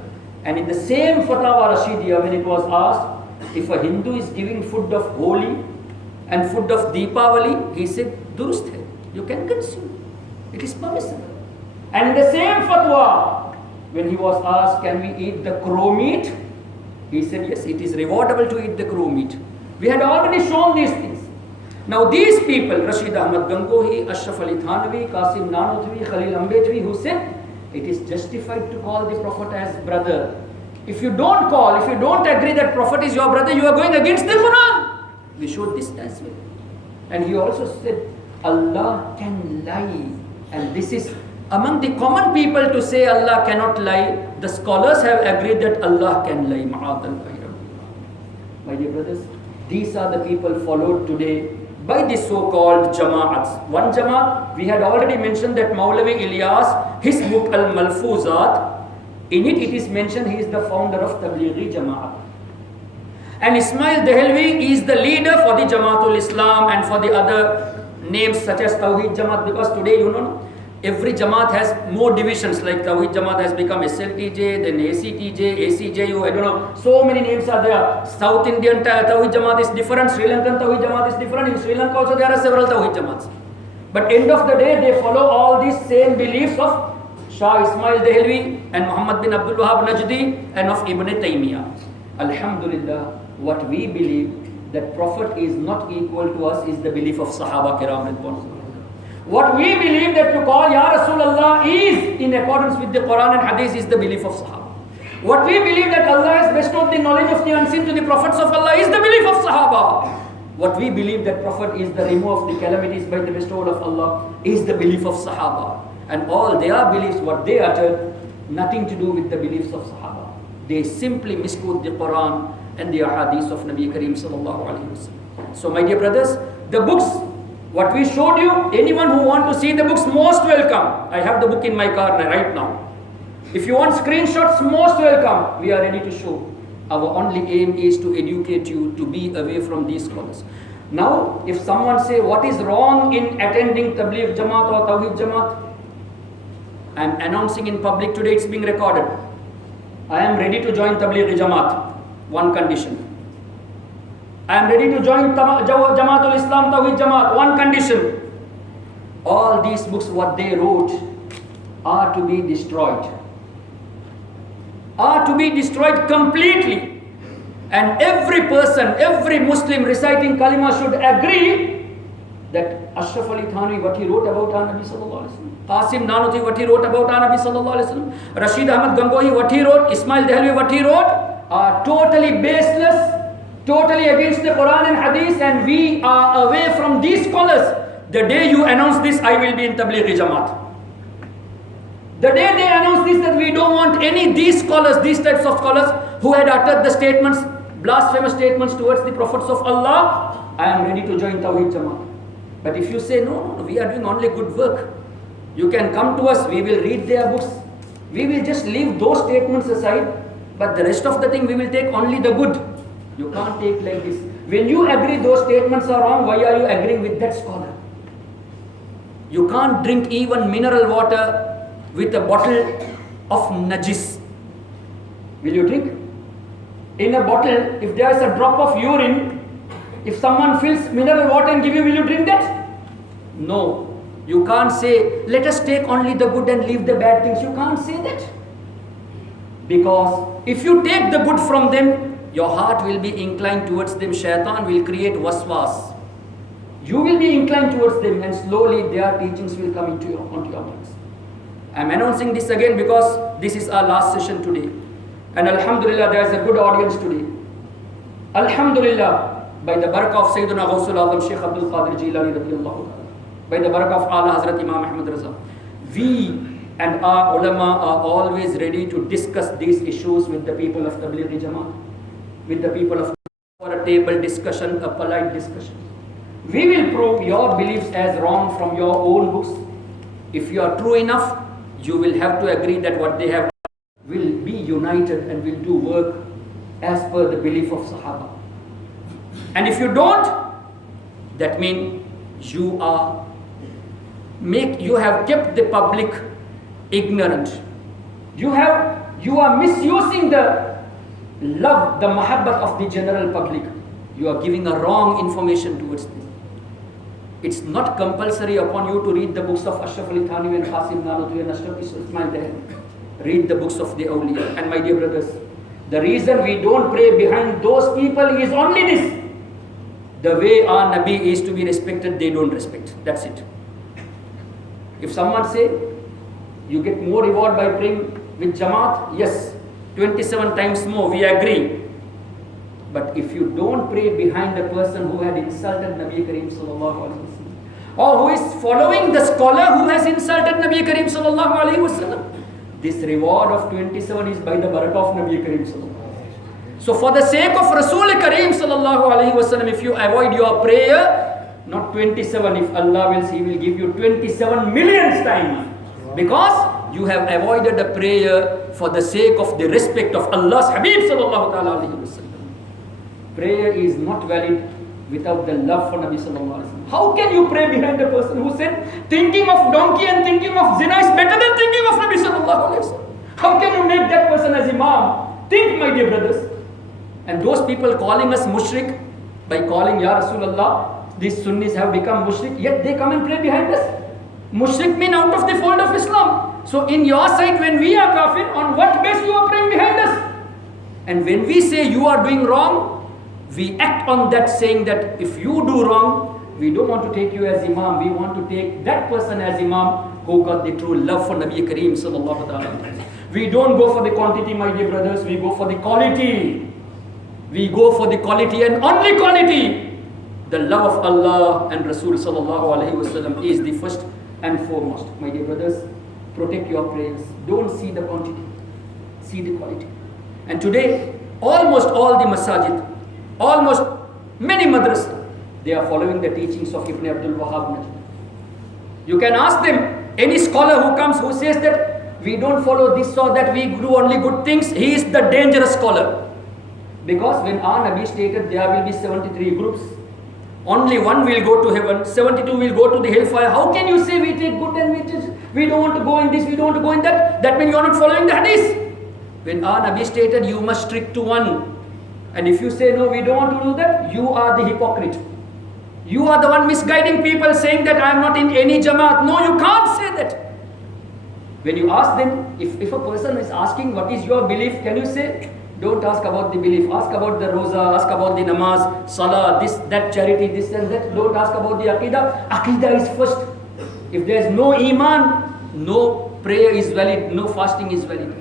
And in the same Fatawa Rashidiyah, when it was asked, if a Hindu is giving food of Holi and food of Deepavali, he said, durust hai, you can consume. It is permissible. And in the same Fatwa, when he was asked, can we eat the crow meat? He said, yes, it is rewardable to eat the crow meat. We had already shown these things. Now these people, Rashid Ahmad Gangohi, Ashraf Ali Thanvi, Qasim Nanotvi, Khalil Ambedkari, who said, it is justified to call the Prophet as brother. If you don't call, if you don't agree that Prophet is your brother, you are going against the Quran. We showed this as well. And he also said, Allah can lie. And this is among the common people to say Allah cannot lie. The scholars have agreed that Allah can lie. My dear brothers, these are the people followed today by the so-called Jama'ats. One Jama'at, we had already mentioned that Maulavi Ilyas, his book Al-Malfuzat, in it is mentioned he is the founder of Tablighi Jama'at. And Ismail Dehelvi is the leader for the Jamaatul Islam and for the other names such as Tawheed Jamaat, because today, you know, every Jamaat has more divisions, like Tawheed Jamaat has become SLTJ, then ACTJ, ACJU, I don't know, so many names are there. South Indian Tawheed Jamaat is different, Sri Lankan Tawheed Jamaat is different, in Sri Lanka also there are several Tawheed Jamaats. But end of the day, they follow all these same beliefs of Shah Ismail Dehelvi and Muhammad bin Abdul Wahab Najdi and of Ibn Taymiyyah. Alhamdulillah, what we believe that Prophet is not equal to us is the belief of Sahaba Kiram Ridwan. What we believe that to call Ya Rasulullah is in accordance with the Quran and Hadith is the belief of Sahaba. What we believe that Allah has bestowed the knowledge of the unseen to the prophets of Allah is the belief of Sahaba. What we believe that Prophet is the remover of the calamities by the bestowal of Allah is the belief of Sahaba. And all their beliefs, what they uttered, nothing to do with the beliefs of Sahaba. They simply misquote the Quran and the Ahadith of Nabi Kareem sallallahu alaihi wasallam. So my dear brothers, the books, what we showed you, anyone who want to see the books, most welcome. I have the book in my car right now. If you want screenshots, most welcome. We are ready to show. Our only aim is to educate you, to be away from these scholars. Now, if someone say, what is wrong in attending Tabligh Jamaat or Tawheed Jamaat? I am announcing in public today, it's being recorded. I am ready to join Tabligh Jamaat. One condition. I am ready to join Jamaatul Islam Tawheed Jamaat. One condition. All these books, what they wrote, are to be destroyed. Are to be destroyed completely. And every person, every Muslim reciting kalima should agree that Ashraf Ali Thanvi, what he wrote about our Nabi sallallahu alaihi wasallam, Qasim Nanotvi, what he wrote about our Nabi sallallahu alaihi wasallam, Rashid Ahmad Gangohi, what he wrote, Ismail Dehelvi, what he wrote, are totally baseless, totally against the Quran and Hadith, and we are away from these scholars. The day you announce this, I will be in Tabligh Jamaat. The day they announce this, that we don't want any these scholars, these types of scholars who had uttered the statements, blasphemous statements towards the prophets of Allah, I am ready to join Tawheed Jamaat. But if you say, no, we are doing only good work, you can come to us, we will read their books, we will just leave those statements aside, but the rest of the thing we will take only the good. You can't take like this. When you agree those statements are wrong, why are you agreeing with that scholar? You can't drink even mineral water with a bottle of najis. Will you drink? In a bottle, if there is a drop of urine, if someone fills mineral water and give you, will you drink that? No. You can't say, let us take only the good and leave the bad things. You can't say that. Because if you take the good from them, your heart will be inclined towards them. Shaitan will create waswas. You will be inclined towards them, and slowly their teachings will come onto your minds. I'm announcing this again because this is our last session today. And Alhamdulillah, there is a good audience today. Alhamdulillah, by the barakah of Sayyidina Ghawsul Azam Shaykh Abdul Qadir Jilani radiyallahu ta'ala, by the barakah of Ala Hazrat Imam Ahmad Raza, we and our ulama are always ready to discuss these issues with the people of Tablighi Jamaat, with the people of for a table discussion, a polite discussion. We will prove your beliefs as wrong from your own books. If you are true enough, you will have to agree that what they have will be united and will do work as per the belief of Sahaba. And if you don't, that means you have kept the public ignorant. You are misusing the love, the mahabbat of the general public. You are giving a wrong information towards them. It's not compulsory upon you to read the books of Ashraf Ali Thanwi and Qasim Nanotwi and Ashraf Ismail Dehli. Read the books of the awliya. And my dear brothers, the reason we don't pray behind those people is only this. The way our Nabi is to be respected, they don't respect. That's it. If someone say, you get more reward by praying with Jamaat, yes, 27 times more, we agree. But if you don't pray behind a person who had insulted Nabi Kareem sallallahu alaihi wasallam, or who is following the scholar who has insulted Nabi Kareem sallallahu alaihi wasallam, this reward of 27 is by the barakah of Nabi Kareem sallallahu alaihi wasallam. So for the sake of Rasul Kareem sallallahu alaihi wasallam, if you avoid your prayer, not 27, if Allah wills, He will give you 27 million times. Because you have avoided a prayer for the sake of the respect of Allah's Habib sallallahu alaihi wasallam. Prayer is not valid without the love for Nabi sallallahu alaihi wasallam. How can you pray behind a person who said thinking of donkey and thinking of zina is better than thinking of Nabi sallallahu alaihi wasallam? How can you make that person as imam? Think, my dear brothers. And those people calling us mushrik by calling Ya Rasulullah, these Sunnis have become mushrik, yet they come and pray behind us. Mushrik mean out of the fold of Islam. So in your sight, when we are kafir, on what basis you are praying behind us? And when we say you are doing wrong, we act on that, saying that if you do wrong, we don't want to take you as imam, we want to take that person as imam who got the true love for Nabi Kareem sallallahu alaihi wasallam. We don't go for the quantity, my dear brothers, we go for the quality. We go for the quality and only quality. The love of Allah and Rasul sallallahu alaihi wasallam is the first and foremost. My dear brothers, protect your prayers. Don't see the quantity, see the quality. And today, almost all the masajid, almost many madrasas, they are following the teachings of Ibn Abdul Wahhab. You can ask them, any scholar who comes who says that we don't follow this or that, we do only good things, he is the dangerous scholar. Because when our Nabi stated there will be 73 groups, only one will go to heaven, 72 will go to the hellfire. How can you say we take good and we don't want to go in this, we don't want to go in that? That means you are not following the hadith. When our Nabi stated you must stick to one, and if you say no, we don't want to do that, you are the hypocrite. You are the one misguiding people, saying that I am not in any Jamaat. No, you can't say that. When you ask them, if a person is asking what is your belief, can you say, don't ask about the belief, ask about the roza, ask about the namaz, salah, this, that, charity, this and that. Don't ask about the aqidah. Aqidah is first. If there is no iman, no prayer is valid, no fasting is valid.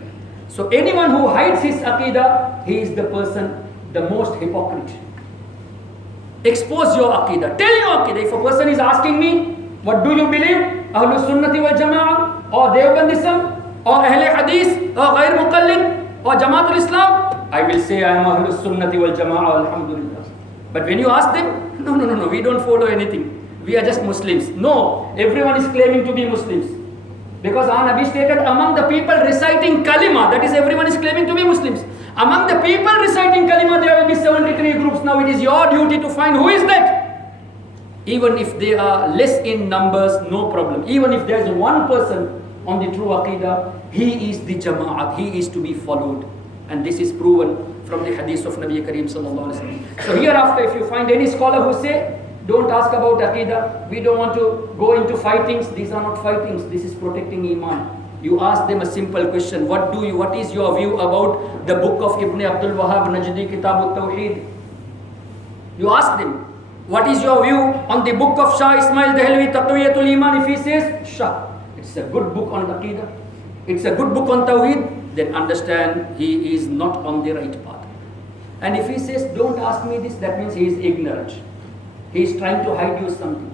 So anyone who hides his aqidah, he is the person, the most hypocrite. Expose your aqidah. Tell your aqidah. If a person is asking me, what do you believe? Ahlus Sunnati wal Jama'ah, or Deobandism, or Ahle Hadith, or Ghair Muqallid, or Jamaatul Islam, I will say I am Ahlus Sunnati wal Jama'ah, alhamdulillah. But when you ask them, no, we don't follow anything. We are just Muslims. No, everyone is claiming to be Muslims. Because our Nabi stated, among the people reciting kalima, that is everyone is claiming to be Muslims. Among the people reciting kalima, there will be 73 groups. Now it is your duty to find who is that. Even if they are less in numbers, no problem. Even if there is one person on the true aqidah, he is the jama'at, he is to be followed. And this is proven from the hadith of Nabi Kareem sallallahu alaihi wasallam. So hereafter, if you find any scholar who say, don't ask about aqidah, we don't want to go into fightings, these are not fightings, this is protecting iman. You ask them a simple question, what is your view about the book of Ibn Abdul Wahhab Najdi Kitab al-Tawheed? You ask them, what is your view on the book of Shah Ismail Dehlvi Taqwiyatul Iman? If he says, Shah, it's a good book on aqidah. it's a good book on Tawheed, then understand he is not on the right path. And if he says, don't ask me this, that means he is ignorant. He is trying to hide you something.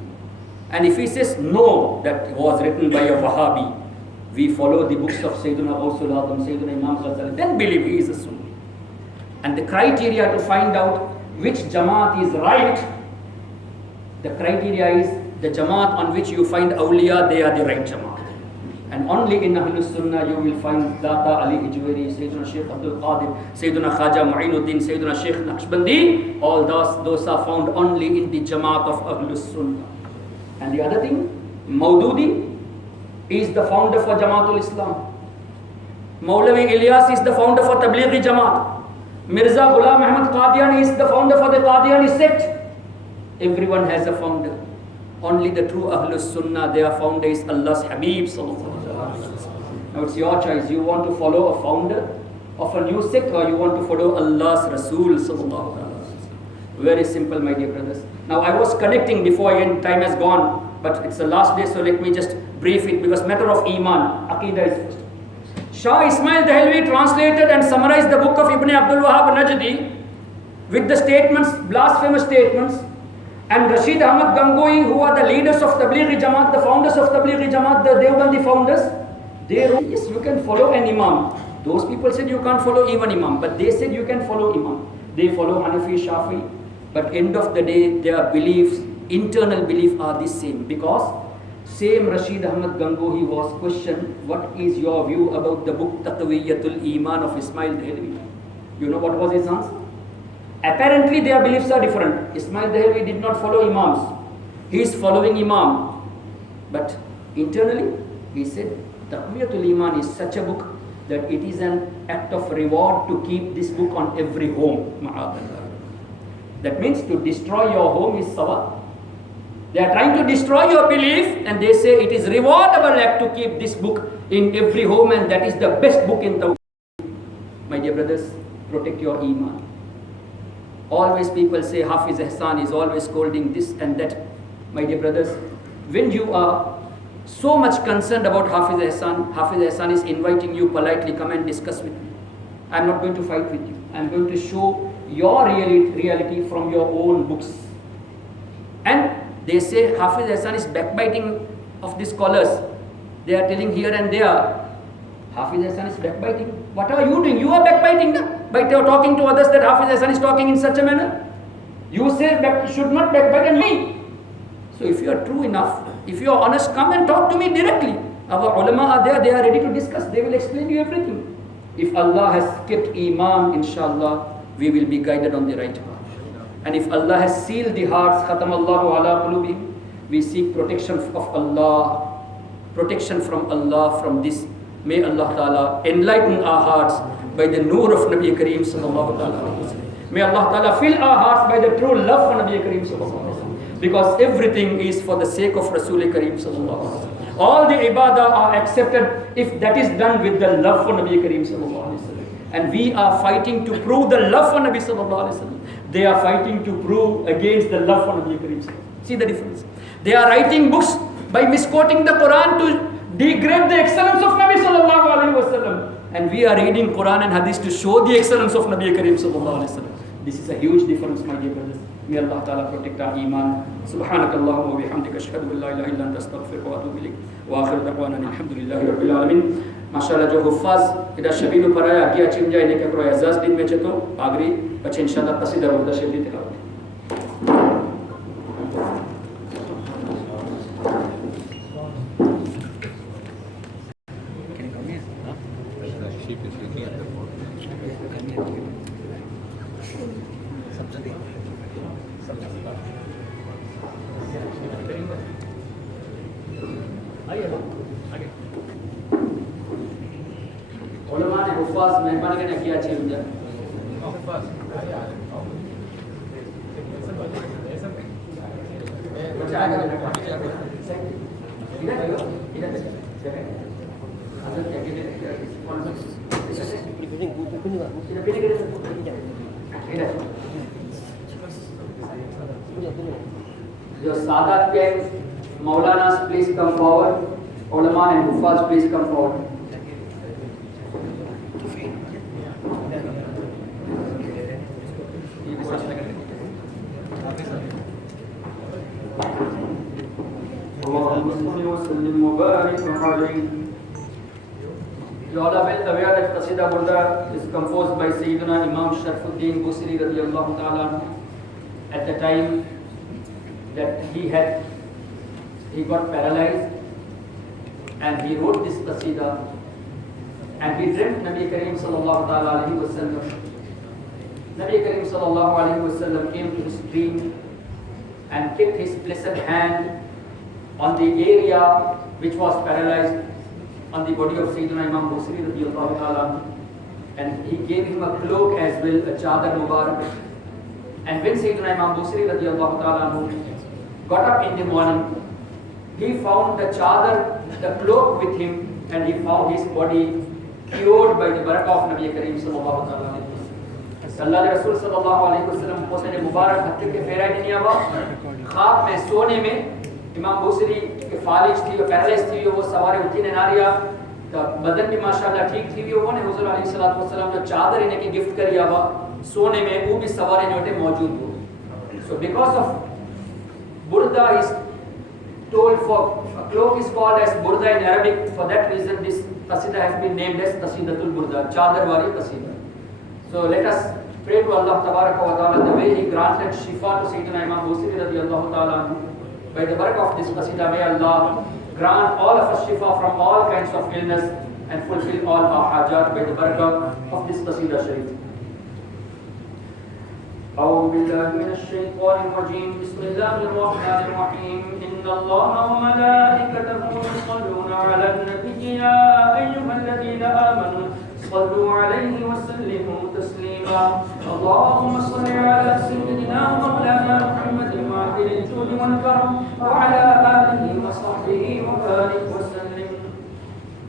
And if he says, no, that was written by a Wahhabi, we follow the books of Sayyidina Ghawsul Azam, Sayyidina Imam Ghazali, then believe he is a Sunni. And the criteria to find out which Jamaat is right, the criteria is the Jamaat on which you find awliya, they are the right Jamaat. And only in Ahlus Sunnah you will find Data Ali Ijwari, Sayyidina Shaykh Abdul Qadir, Sayyidina Khaja Mu'inuddin, Sayyidina Shaykh Naqshbandi. All those are found only in the Jamaat of Ahlus Sunnah. And the other thing, Maududi is the founder for Jamaatul Islam. Maulavi Ilyas is the founder for Tablighi Jamaat. Mirza Ghulam Ahmad Qadiani is the founder for the Qadiani sect. Everyone has a founder. Only the true Ahlus Sunnah, their founder is Allah's Habib Sallallahu Alaihi Wasallam. Now it's your choice. You want to follow a founder of a new sect, or you want to follow Allah's Rasul Sallallahu Alaihi Wasallam. Very simple, my dear brothers. Now I was connecting before I end, time has gone, but it's the last day, so let me just brief it, because matter of Iman, Aqidah is first. Shah Ismail Dehelvi translated and summarized the book of Ibn Abdul Wahhab Najdi with the statements, blasphemous statements. And Rashid Ahmad Gangohi, who are the leaders of Tablighi Jamaat, the founders of Tablighi Jamaat, the Deobandi founders, they wrote, yes, you can follow an Imam. Those people said you can't follow even Imam, but they said you can follow Imam. They follow Hanafi, Shafi, but end of the day, their beliefs, internal belief are the same, because same Rashid Ahmad Gangohi was questioned, what is your view about the book Taqwiyatul Iman of Ismail Dehelvi? You know what was his answer? Apparently their beliefs are different. Ismail Dehelvi did not follow Imams. He is following Imam. But internally, he said, Taqwiyatul Iman is such a book that it is an act of reward to keep this book on every home. That means to destroy your home is sawab. They are trying to destroy your belief, and they say it is rewardable act to keep this book in every home, and that is the best book in Tawheed. My dear brothers, protect your Iman. Always people say Hafiz Ehsan is always scolding this and that. My dear brothers, when you are so much concerned about Hafiz Ehsan is inviting you politely, come and discuss with me. I am not going to fight with you. I am going to show your reality from your own books. And they say Hafiz Ehsan is backbiting of the scholars. They are telling here and there. Hafiz Ehsan is backbiting. What are you doing? You are backbiting by talking to others that Hafiz Ehsan is talking in such a manner. You say should not backbite and me. So if you are true enough, if you are honest, come and talk to me directly. Our ulama are there, they are ready to discuss. They will explain you everything. If Allah has kept Iman, inshallah, we will be guided on the right path. And if Allah has sealed the hearts, khatamallahu ala qulubihim, we seek protection of Allah, protection from Allah from this. May Allah Ta'ala enlighten our hearts by the noor of Nabi Kareem Sallallahu Alaihi Wasallam. May Allah Ta'ala fill our hearts by the true love for Nabi Kareem Sallallahu Alaihi Wasallam. Because everything is for the sake of Rasul Kareem Sallallahu Alaihi Wasallam. All the ibadah are accepted if that is done with the love for Nabi Kareem Sallallahu Alaihi Wasallam. And we are fighting to prove the love for Nabi Sallallahu Alaihi Wasallam. They are fighting to prove against the love for Nabi Kareem Sallallahu Alaihi Wasallam. See the difference. They are writing books by misquoting the Quran to degrade the excellence of Nabi Sallallahu Alaihi Wasallam. And we are reading Quran and Hadith to show the excellence of Nabi Kareem Sallallahu Alaihi Wasallam. This is a huge difference, my dear brothers. May Allah Ta'ala protect our Iman. Subhanakallahumma wa bihamdika ashhadu an la ilaha illa anta astaghfiruka wa atubu ilayk. Wa akhiru da'wana alhamdulillahi rabbil alamin. माशाल्लाह जो हुफ़ाज़ इधर शबील पर आया किया चिंजा इन्हें क्या करो एजाज़ दिन में चतो आगरी बच्चे इंशाल्लाह कसीदा वरदा शेली तिलावत उलमा ने हुफ़ाज़ मेहरबानी करके किया चिंजा जो सादात के मौलाना प्लीज कम फॉरवर्ड उलमा एंड हुफ़ाज़ प्लीज कम फॉरवर्ड اللهم صل وسلم وبارك عليه. You all are well aware that Qasida Burda is composed by Sayyidina Imam Sharfuddin Busiri radiyallahu ta'ala at the time that he got paralyzed, and he wrote this Qasida, and he dreamt Nabi Kareem sallallahu ta'ala alayhi wa sallam. Nabi Kareem sallallahu alayhi wa sallam came to his dream and kept his blessed hand on the area which was paralyzed on the body of Sayyidina Imam Busiri radiyallahu ta'ala, and he gave him a cloak as well, a chadar mubarak. And when Sayyidina Imam Busiri radiyallahu ta'ala got up in the morning, he found the chadar, the cloak with him, and he found his body cured by the barakah of Nabi Kareem sallallahu ta'ala alayhi wa sallam. Allah Rasul sallallahu alayhi wa sallam को उसने मुबारक हत्ते के फेरा दुनिया हुआ, ख्वाब में सोने में इमाम बुसरी के फालिज थी, पैरालाइज थी, वो सवारे उठी ने नारिया, तो बदन भी माशाअल्लाह ठीक थी, वो ने हुजूर अलैहि सल्लल्लाहु अलैहि वसल्लम जो चादर इन्हें की गिफ्ट करिया हुआ सोने में, वो भी सवारे नोटे मौजूद हो. So because of burda is told for a cloak is called as burda in Arabic. For that reason, this qasida has been named as Qasidatul Burda, chadar wali qasida. So let us pray to Allah Tabaraka wa Ta'ala the way He granted shifa to Sayyidina Imam Busiri radiyallahu ta'ala. By the barakah of this qasida, may Allah grant all of us shifa from all kinds of illness and fulfill all our hajat by the barakah of this qasida sharif. أعوذ بالله من الشيطان الرجيم. بسم الله الرحمن الرحيم. إن الله وملائكته يصلون على النبي يا أيها الذين آمنوا صلوا عليه وسلموا تسليما. اللهم صل على سيدنا مولانا محمد معدل الجود والكرم وعلى آله وصحبه وبارك وسلم.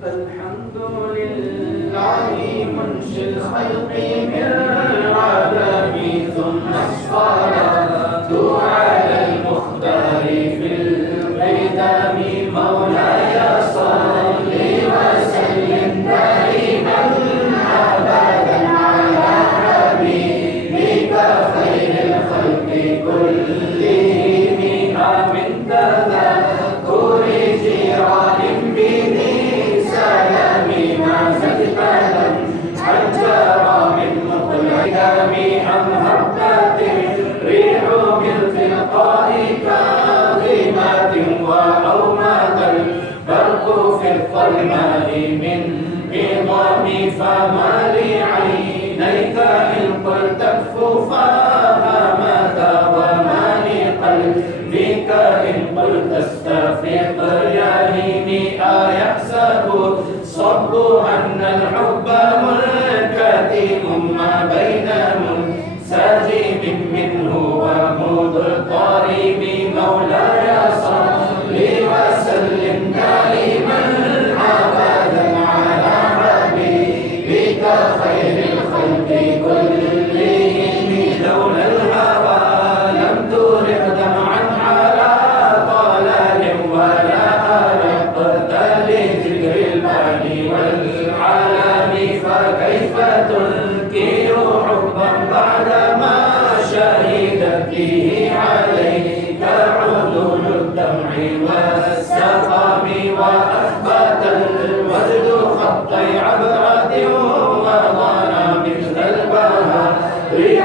الحمد لله منشئ الخلق من العالم ثم الصلاة على المختار في القدم مولاي صل وسلم دائما أبدا على حبيبك خير الخلق كلهم من تذكر جيران به سلام ما زدت لم حجر من مطلق أم هبت الريح من تلقاء كاظمة وأومد البرق في الظلماء من عظام فما لعينيك إن قلت كفوفها ماذا وما لقلبك إن قلت استفيق يميني أيحسب الصب أن الحب منكتم ما بين منسجم منه ومضطرب مولاي صل وسلم دائما أبدا على حبيبك خير الخلق كلهم. لولا الهوى لم ترق دمعا على طلال ولا أرقت لذكر الباني والعالم فكيف تنكر حبا بعدما شهدت به عليك عدول الدمع والسقام وأثبت الوجد خطي عبرة وضنا مثل البهار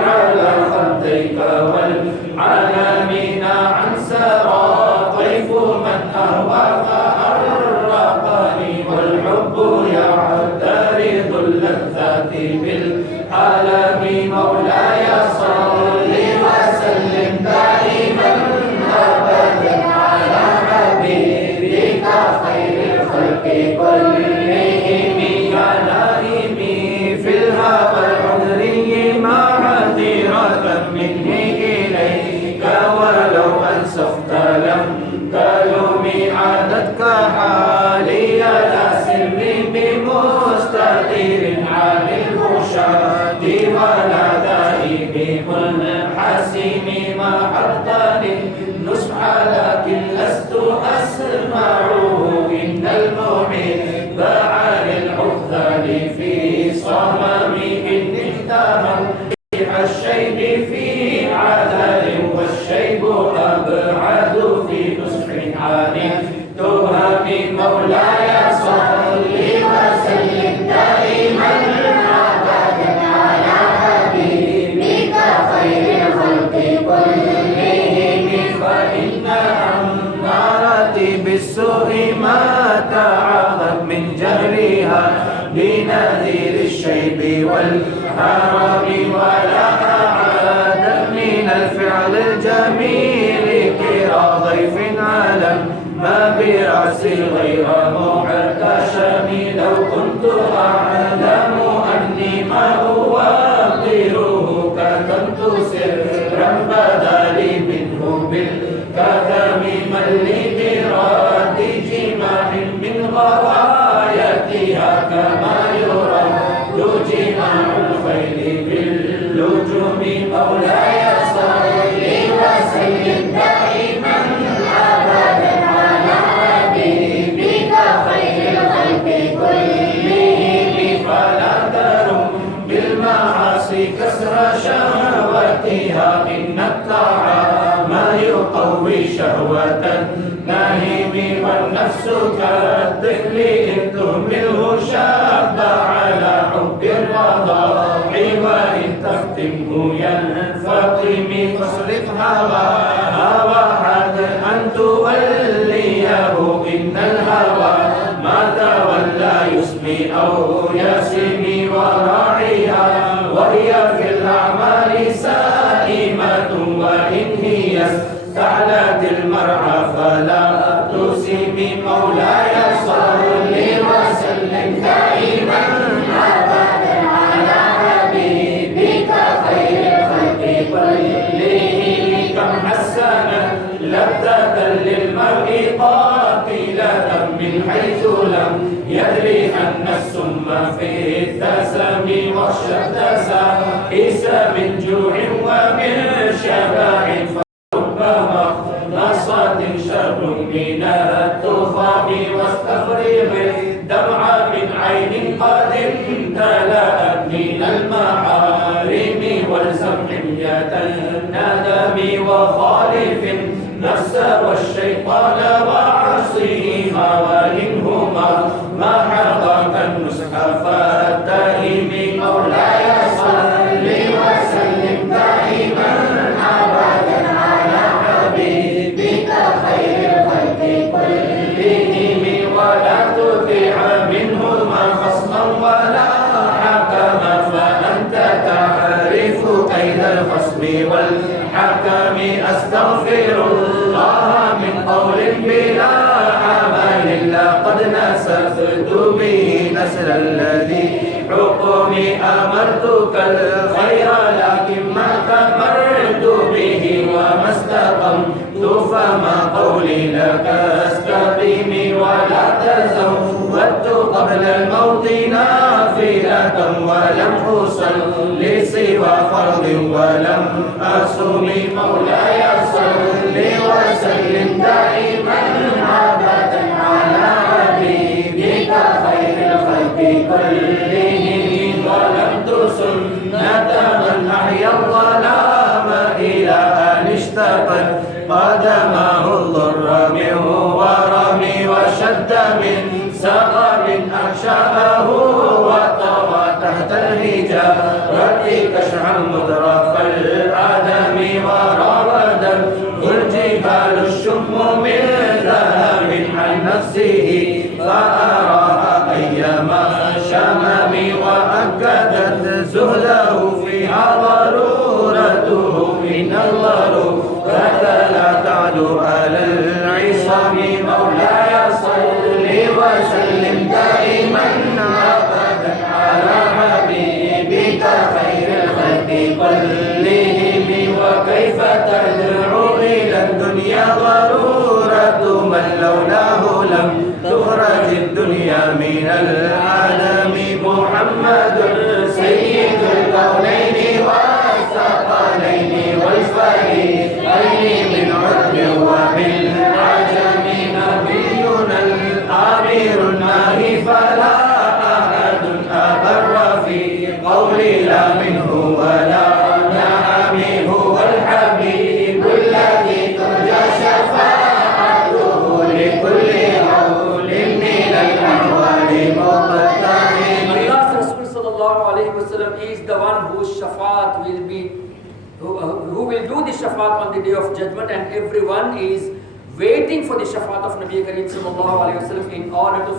على خطيك والعالمين عن سرى طيف من أهوى فأرقني والحب يعترض اللذات بالعالم مولاي صل وسلم دائما أبدا على حبيبك خير الخلق كلهم. يا نائمي في الهوى العذري ما عذيرة مني إليك ولو أنسفت لم تلومي عادتك حالي لا سري بمستدير عن البشاد ولا دائم منحسم ما حطني النصح لكن لست أسمعه إن المحب عن العذر في صمم إن اهتم الشيب في عذر والشيب أبعد في نصح عن والهرم ولا أعاد من الفعل الجميل كرا ضيف علم ما برأسي غير محتشم لو كنت أعلم أني ما أوقره كتمت سرا بدا لي منه بالكتم من لي براد جماح من غوايتها كما يراد جماع الخيل باللجوم مولاي صل وسلم دائما أبدا على حبيبك خير الخلق كلهم فلا ترم بالمعاصي كسر شهوتها إن الطعام يقوي شهوة النهيم والنفس كالطفل إن تهمله شاب على حب الرضاع وإن تفتنه ينفطم فاصرف هوى حتى أن توليه إن الهوى ما تولى يسمي أو يسمي وراعيها وهي في الأعمال سائمة وإن هي استعلت المرعى فلا تسمي مولاي صل وسلم دائما أبدا على حبيبك خير الخلق كلهم كم حسنا لذة للمرء قاتلة من حيث لم يدري أن السم في الدسم واخشى الدسائس من جوع ومن شبع فربما نصت شر من الطفام واستفرغ الدمع من عين قد امتلأت من المحارم والزم حمية الندم وخالف النفس والشيطان وعصيها وإنهما ما حضرك النصح فاتهم مولاي صل وسلم دائما أبدا على حبيبك خير الخلق كلهم ولا تطع منهما خصما ولا حكما فأنت تعرف كيد الخصم والحكم أستغفر الله من قول بلا عمل لقد نسفت به نسل الذي حكمي أمرتك الخير لكن ما كبرت به وما استقمت فما قولي لك استقيم ولا تزودت قبل الموت نافلة ولم أصل سوى فرض ولم أصوم مولاي صل وسلم دائما أبدا على حبيبك خير الخلق كلهم ظلمت سنة من أحيا الظلام إلى أن اشتقت قدمه الضر من ورم وشد من سقم أنشأه وطوى تحت الهجرة كشعا مدرف العدم وراودته الجبال الشم من ذهب عن نفسه فأراها أيما شمم وأكدت زهده فيها ضرورته إن الضرورة لا تعدو على العصام مولاي صل وسلم دائما أبدا على حبيبك خير الخلق كلهم وكيف تدعو إلى الدنيا ضرورة من لولاه لم تخرج الدنيا من العالم محمد سيد الكونين والثقلين والفريقين من عرب ومن عجم نبينا الأمير الناهي فلا أحد أبر في قولي لا منه ولا نعم هو الحبيب الذي ترجى شفاعته لكل عول من الأحوال مقتحم. Allah's Rasul sallallahu alayhi wa sallam is the one whose shafaat will be, who will do the shafaat on the day of judgment, and everyone is waiting for the shafaat of Nabi Kareem sallallahu alayhi wa sallam in order to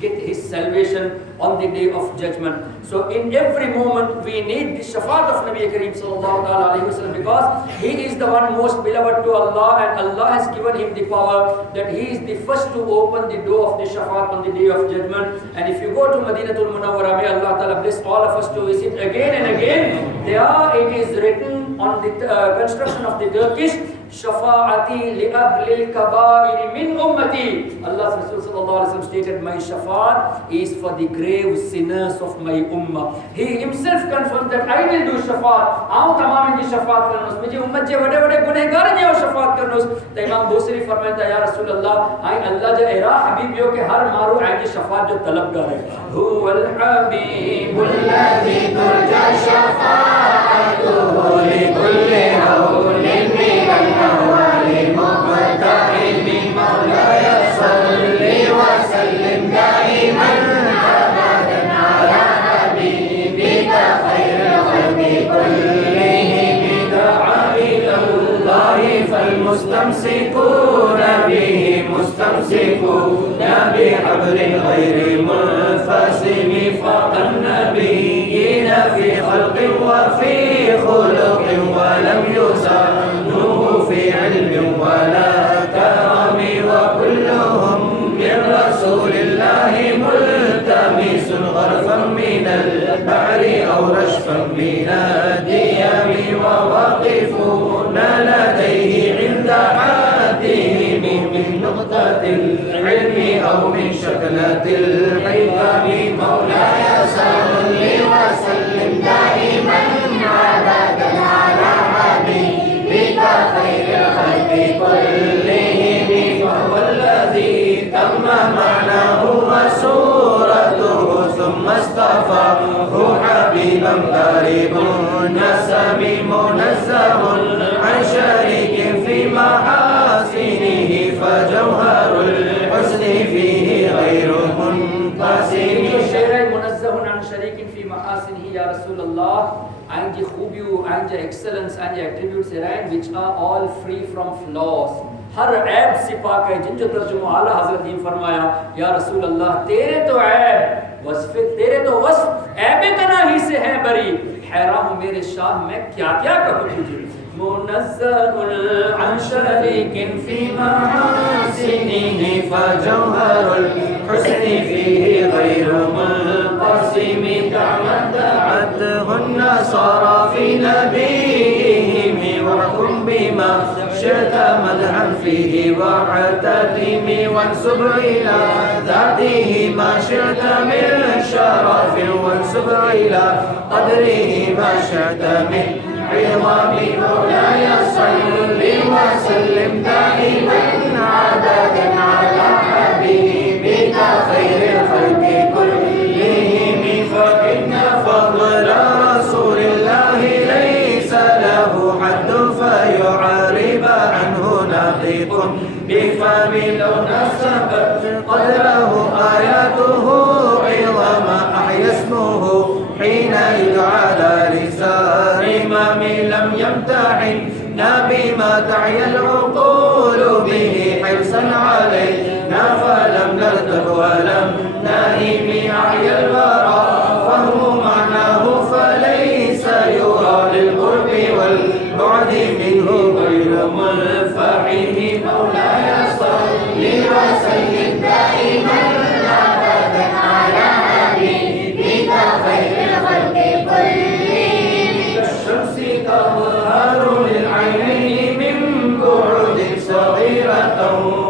get his salvation on the day of judgment. So in every moment we need the shafaat of Nabi Kareem sallallahu alaihi wasallam, because he is the one most beloved to Allah, and Allah has given him the power that he is the first to open the door of the shafaat on the day of judgment. And if you go to Madinatul Munawwara, may Allah Ta'ala bless all of us to visit again and again. There it is written on the construction of the Turkish, Shafa'ati li ahlil kaba'iri min ummati. Allah's Rasul sallallahu alaihi wasallam stated, my shafaat is for the grave sinners of my ummah. He himself confirmed that I will do shafaat. Aao tamam inji shafaat karnos. Mujhe ummat je vade vade gunehgar je aao shafaat karnos. To Imam Busiri farmayta, ya Rasulullah, ai Allah je era habib yo ke har maru aage shafaat jo talabgar hai. Huwal habibul ladhi turja shafa'atuhu li kulli hawlin min al-ahwali muqta'imi mawlaya salli wa sallim da'iman abadan ala habibika khairil khalqi kullihim da'a ila Allahi falmustamsikuna bihi mustamsikuna bihablin ghairi munfasimi faqan nabiyyina fi khalqin wa fi khuluqin wa lam yuzanuhu fi ilmin wa la karami wa kulluhum min rasulillahi multamisun gharfan min al-bahri aw rashfan min ad-diyami wa waqifuna ladayhi 'inda hadihim min nuqtatil ilmi aw min shaklatil hikami mawlaya salli wa sallim da'iman abadan ala habibika khairil khalqi kullihim fahuwa alladhi tamma ma'nahu wa suratuhu thumma istafahu habiban qaribun nasami munazzahun an sharikin fi mahasinihi fajawharul husni fihi ghayru munqasim. Munazzahun an sharikin fi mahasinihi, ya Rasulullah, and the khubiyu and the excellence and the attributes therein which are all free from flaws. हर ऐब से पाक है, जिन जो तर्जुमा आला हजरत ने फरमाया, या रसूल अल्लाह तेरे तो ऐब वस्फ, तेरे तो वस्फ ऐब तनाही से है बरी, हैरान हूँ मेरे शाह मैं क्या क्या कहूँ तुझे. मुनज़्ज़हुन अन शरीकिन फी महासिनिही फजौहरुल हुस्नि फीही गैरु मुनक़सिमी तमद्दअतहुन नसारा फी नबीहिम वहकुम बिमा शि'ता मदहन फीही वअतदिमी वंसुब इला ذातिही मा शि'ता मिन शरफिन वंसुब इला क़द्रिही मा शि'ता मिन عظام مولاي صل وسلم دائما عبدا على حبيبك خير الخلق كلهم فإن فضل رسول الله ليس له حد فيعرب عنه ناطق بفم لو نسبت قدره آياته عظم أحيا اسمه حين يدعى لسان إمام لم يمتحن بما تعي العقول به حرصا علينا فلم نرتب ولم نهيم أعيا الورى فهم معناه فليس يرى للقرب والبعد منه غير منفحم مولاي صل وسلم دائما أبدا على حبيبك خير الخلق كلهم كالشمس تظهر للعينين من بعد صغيرة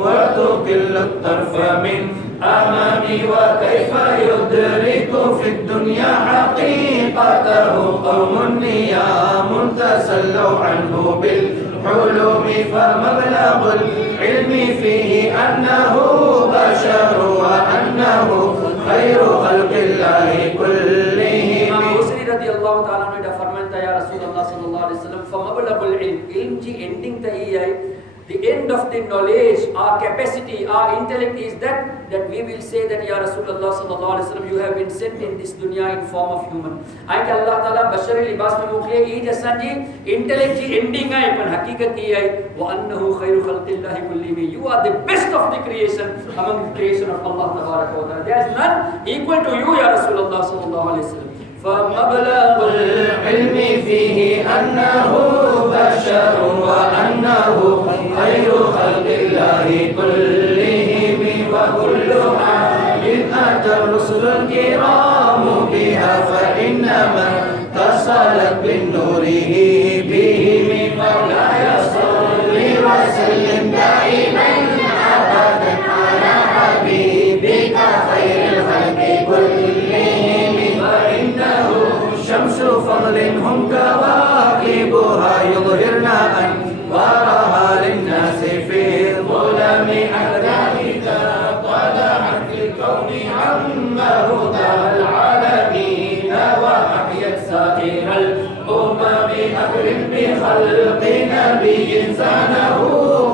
وتقل الطرف من أمامي وكيف يدرك في الدنيا حقيقته قوم نيام تسلوا عنه بالحلم فمبلغ العلم فيه أنه بشر وأنه خير خلق الله كلهم. Busiri radiyallahu ta'ala anhu da farmanta, ya Rasulullah sallallahu alaihi wasallam, famablaghul ilm, ilm ji ending ta hi hai, The end of the knowledge, our capacity, our intellect is that we will say that Ya Rasulullah sallallahu alaihi wasallam, you have been sent in this dunya in form of human. I can Allah Taala bashari libas mein mukhiya Eid Ehsan ji intellect ji ending hai, but hakikat ye hai wa annahu khairu khalqillahi kullihim. You are the best of the creation among the creation of Allah tabaraka wa taala. There is none equal to you Ya Rasulullah sallallahu alaihi wasallam. فمبلغ العلم فيه أنه بشر وأنه خير خلق الله كلهم وكل حال أتى الرسل الكرام بها فإنما اتصلت بالنوره بهم مولاي صل وسلم دائما أبدا على حبيبك خير الخلق كلهم فإنه شمس فضل هم كواكبها يظهرن أنوارها للناس في ظلم أحلامك طلعت في الكون عما هدى العالمين وأحيت سائر الأمم أكرم بخلق نبي زانه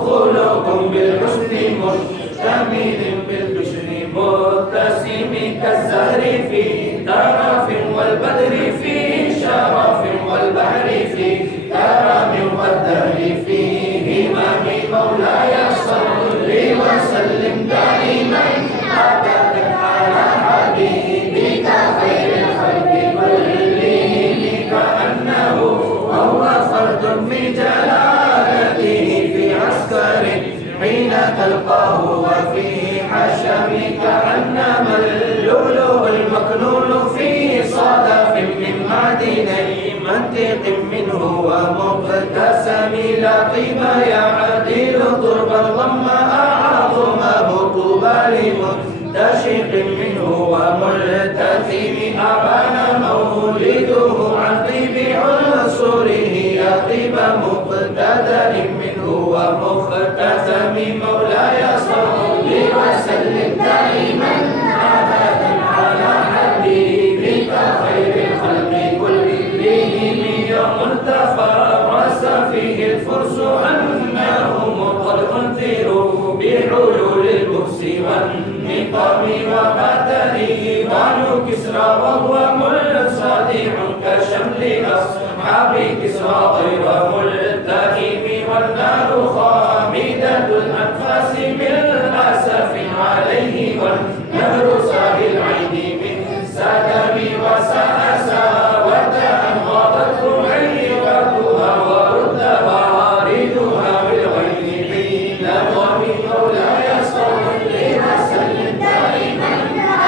خلق بالحسن مشتمل بالبشر متسم كالزهر في ترف والبدر في شرف والبحر في كرم والدهر في همم مولاي صل وسلم دائما أبدا على حبيبك خير الخلق كلهم كأنه وهو فرد من جلالته في عسكر حين تلقاه وفي حشمك كأنما اللؤلؤ المكنون في صدف من معدن منطق منه ومبتسم لا طيب يعدل تربا ضم أعظمه طوبى لمنتشق منه وملتثم أبان مولده عن طيب عنصره يا طيب مبتدأ منه ومختتم مولاي صل وسلم دائما أبدا على حبيبك خير الخلق كلهم يوم تفرس فيه الفرس أنهم قد أنذروا بحلول البؤس والنقم وبات إيوان كسرى وهو منصدع كشمل أصحاب كسرى غير ملتئم والنار خامدة الأنفاس من أسف عليه والنهر ساهي العين من سدم وسأسى وداء غابته عيرتها ورد واردها بالغيب حين ومن مولاي صل وسلم دائما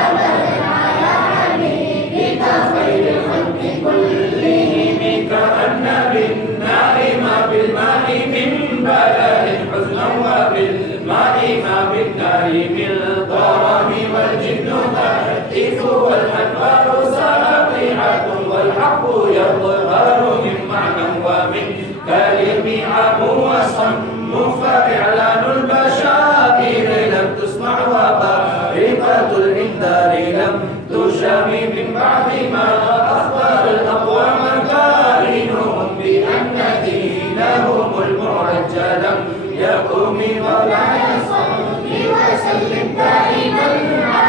أبدا على حبيبك خير الخلق كلهم كأن بالنار ما بالماء من بلد حزنا وبالماء ما بالنار من ضرم والجن تهتف والأنوار ساطعة والحق يظهر من معنى ومن كلم عم وصم فإعلان البشائر لم تسمع وبارقة الإنذار لم تشم من بعد ما أخبر الأقوام قائلهم بأن دينهم المعجل لم يكن من مولاي صل وسلم دائما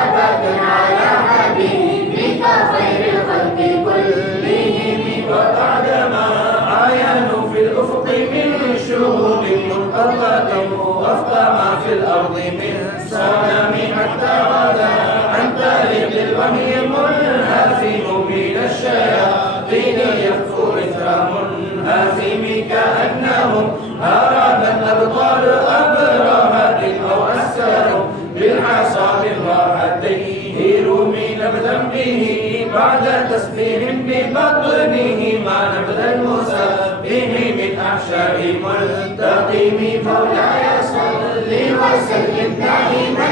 أبدا على حبيبك خير الخلق كلهم وبعدما عاينوا في الأفق من شهود منقطعة وفق ما في الأرض من صنم حتى غدا عن طريق الوحي منهزم من الشياطين يكفو إثر منهزم كأنهم هربا أبطال أبرهة أو أسروا بالحصى من راحتيه رمي نبذا به بعد تسبيح ببطنه ما نبذ المسبح من أحشاء ملتقم مولاي صل وسلم دائما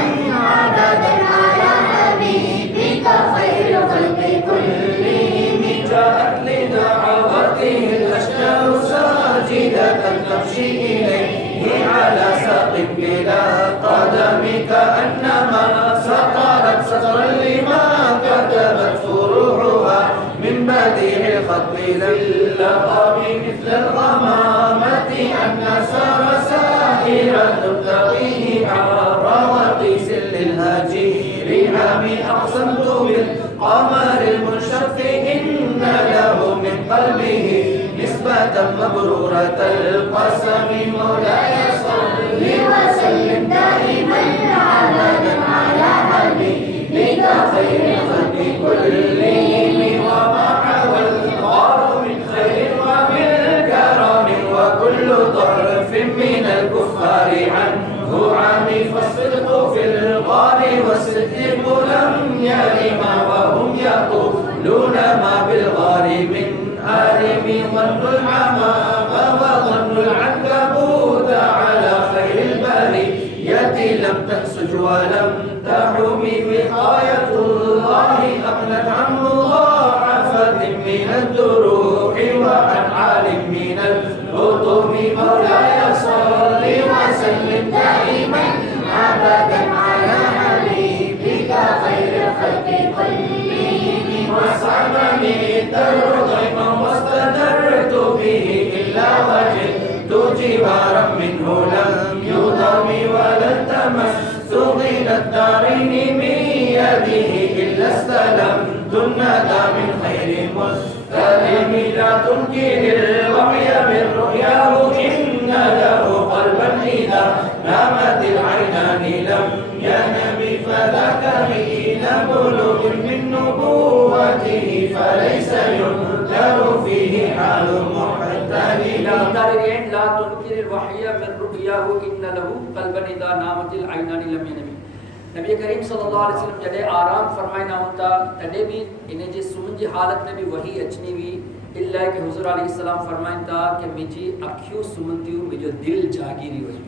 أبدا على حبيبك خير الخلق كلهم جاءت لدعوته الأشجار ساجدة تمشي إليه على ساق بلا قدم كأنما سطرت سطرا لما كتبت فروعها من بديع الخط للقم مثل الغمامة أن سار سائل مبرورة القسم مولاي صل وسلم دائما أبدا على حبيبك خير الخلق كلهم وما حوى الغار من خير ومن كرم وكل طرف من الكفار عنه عمي فالصدق في الغار والصديق لم يرم وهم يقولون ما بالغار من آرم ظن الحمام وظن العنكبوت على خير البرية لم تنسج ولم تحمي وقاية الله أغنت عن مضاعفة من الدروع وعن عالم من الهطم مولاي صل وسلم دائما أبدا على حبيبك خير الخلق كلهم وسعدني ترضيما واستدرت به إلا وجدت جوارا منه لم يضم ولا التمس غنى الدارين من يده إلا استلمت الندى من خير مستلم لا تنكر الوحي من رؤياه إن له قلبا إذا نامت العينان لم ينم فذاك حين بلوغ من نبوته فليس ينكر فيه حال محتل لا تنكر الوحي من رؤياه إن له قلبا إذا نامت العينان لم ينم नबी करीम सल्लल्लाहु अलैहि वसल्लम जॾहिं आराम फरमाइना होता तॾहिं बि इन जे सुम्हण जी हालत में बि वही अचनी हुई इल्ला कि हुज़ूर अलैहिस्सलाम फरमाइनि था कि मुंहिंजी अखियूं सुम्हंदियूं मुंहिंजो दिल जागीरी हुई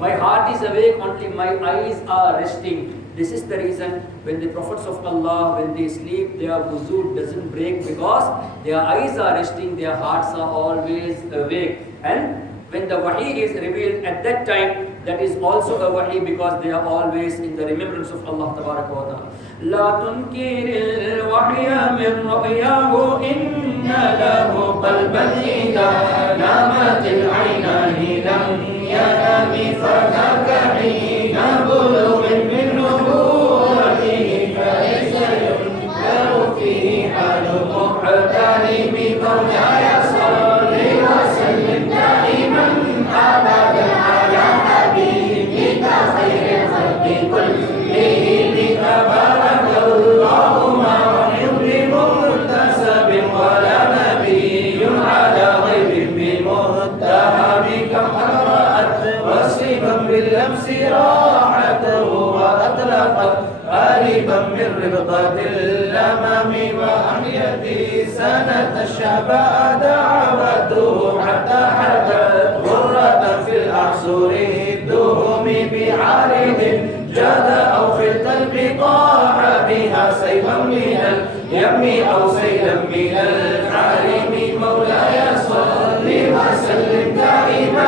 my heart is awake only my eyes are resting this is the reason when the prophets of Allah when they sleep their wuzu doesn't break because their eyes are resting their hearts are always awake and when the wahi is revealed at that time that is also a wahi because they are always in the remembrance of Allah tabaraka wa ta'ala la tunkiril wahya min ru'yahu inna lahu qalban idha namatil aynani lam yanami fadaka hina bulughin min nubuwwatihi falaysa yunkaru fihi halu muhtalimi mawlaya salli wa sallim daiman abadan ala حبيبك خير الخلق كلهم تبارك الله ما وحي بمنتسب ولا نبي على غيب بمتهم كم أقرأت وصفا باللمس راحته وأطلقت قريبا من ربقة الأمام وأحيت سنة الشباب دعوته حتى حدث غرة في الأعصر الدهم بعارض جاد أو خلت البقاع بها سيفا من اليم أو سيلا من الحرم مولاي صل وسلم دائما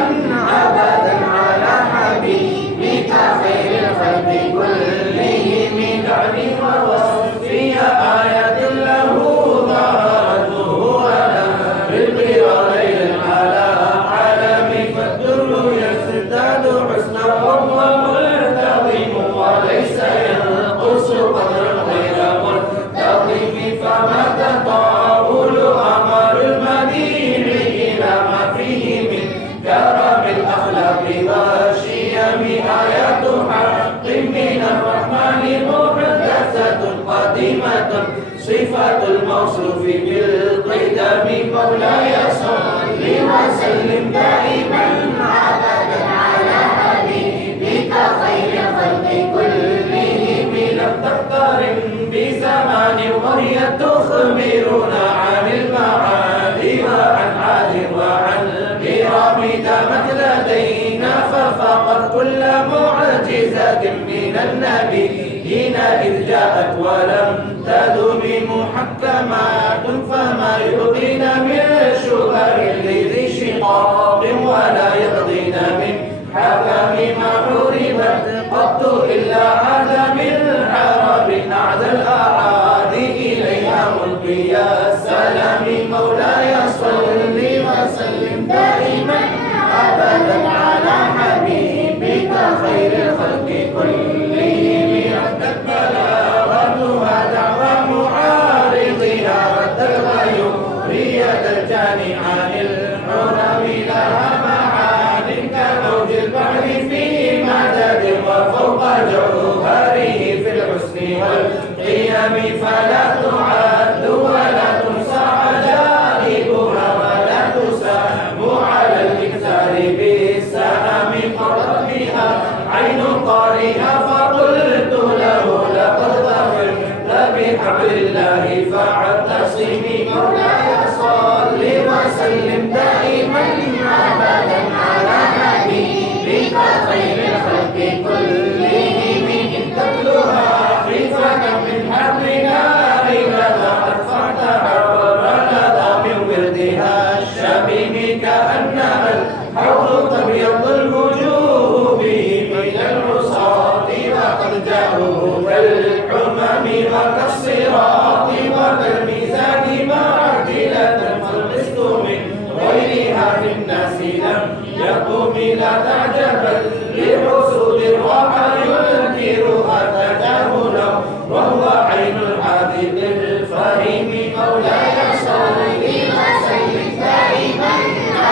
أبدا على حبيبك خير الخلق كلهم دعني ووصفي آيات له ظهرت ظهورنا بالقرى ليلا على علم فالدر يزداد حسنا وهو ملتظم وليس ينقص قدرا غير منتظم فما تطاول أمر المديح إلى ما فيه من كرم الأخلاق والشيم آيات حق من الرحمن محدثة قديمة صفة الموصوف بالقدم مولاي صل وسلم دائما أبدا على حبيبك خير الخلق كلهم لم تقترن بزمان وهي تخبرنا عن المعالي وعن عاد وعن كرام دامت لدينا ففقط كل معجزة من النبيين إذ جاءت ولم تدم محكمات فما يبقين من شبه لذي شقاق ولا يبغين من حكم ما حرمت قط إلا عدم الحرب أعدى الأعادي إليها ملقي السلام مولاي صل وسلم دائما أبدا على حبيبك خير الخلق كلهم ردت بلاغتها دعوى معارضها ردت غيورية الجاني عن الحب بها فقلت له لقد ظفرت بحبل الله فاعتصمي مولاي صل وسلم دائما أبدا على حبيبك خير الخلق كلهم إن تتلوها خفة من حبل نار لظى أدفعتها ولظى من وردها الشميم كأنها الحوض تبيض الوجوه به من العصاة وقد جاءوا كالحمم وكالصراط وكالميزان معدلة فالقسط من غيرها في الناس لم يقم لا تعجبا لحسود وما ينكرها تجاهلا وهو عين الحاذق الفهيم مولاي صل وسلم دائما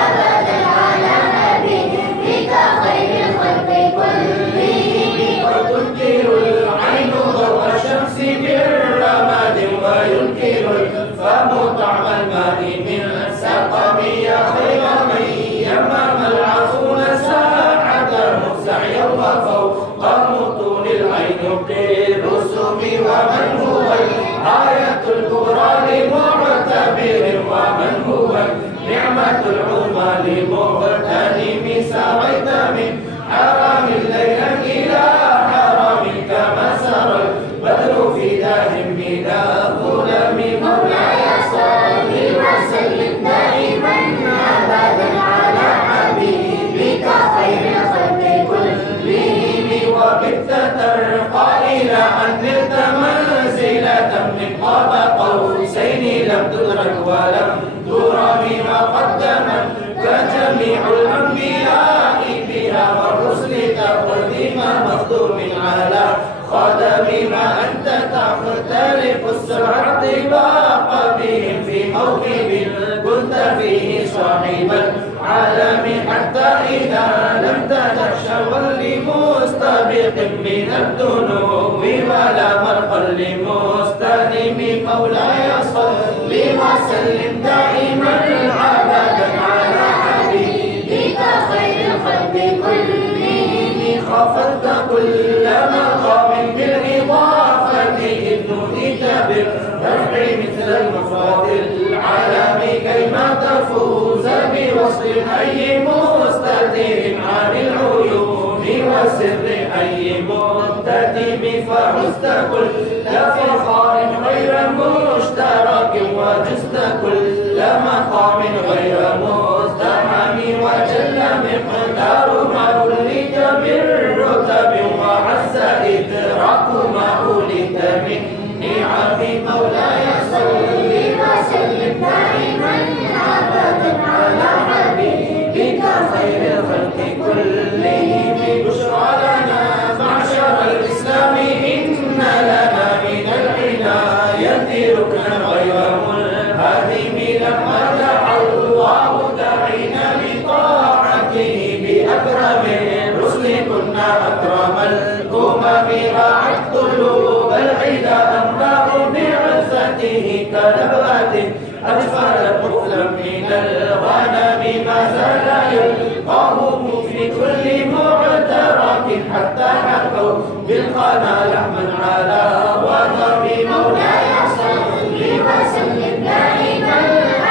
ابدا على حبيبك خير الخلق كلهم وتنكر العين ضوء الشمس بالرماد وينكر الفم طعم الماء من سقم يا خير من يمام العفون ساعته سعيا وفوق مطول العين بالرسوم ومن هو الآية الكبرى لمعتبر ومن هو النعمة العظمى لمغتنم سعيت من حرام الليل إلى حرام كما سرى البدر في داه من الظلم مولاي صل وسلم دائما أبدا على حبيبك خير الخلق كلهم وبت ترقى إلى أن نلت منزلة من قاب قوسين لم تدرك ولم ترى بما قدمت كجميع الأنبياء بها والرسل تقدم مخدوم على خدم ما أنت تختلف السرعة طباق بهم في موكب كنت فيه صاحب العالم حتى إذا لم تتشغل لمستبق من الذنوب ولا مرقا لمستلم مولاي صل وسلم دائما أبدا على حبيبك خير الخلق كلهم خفضت كل مقام بالإضافة إذ نوديت بالرفع مثل المفرد العالم كيما تفوز بوصف أي مستتر عن العيون وسر أي مكتتب فحزت كل فخار غير مشترك وجزت كل مقام غير مزدحم وجل مقدار ما ولد بالرتب وعز إدراك ما ولد من نعم مولاي صل وسلم دائما أبدا على حبيبك خير الخلق كلهم بشرى لنا معشر الإسلام إن لنا من العناية ركنا غير منهدم لما دعا الله داعينا بطاعته بأكرم الرسل كنا أكرم الأمم راعت قلوب العدا أنباء بعثته كنبات أجفلت طفلا من الغنم ما زال يلقاهم في كل معترك حتى حكوا بالقنا لحما على وضم مولاي صل وسلم دائما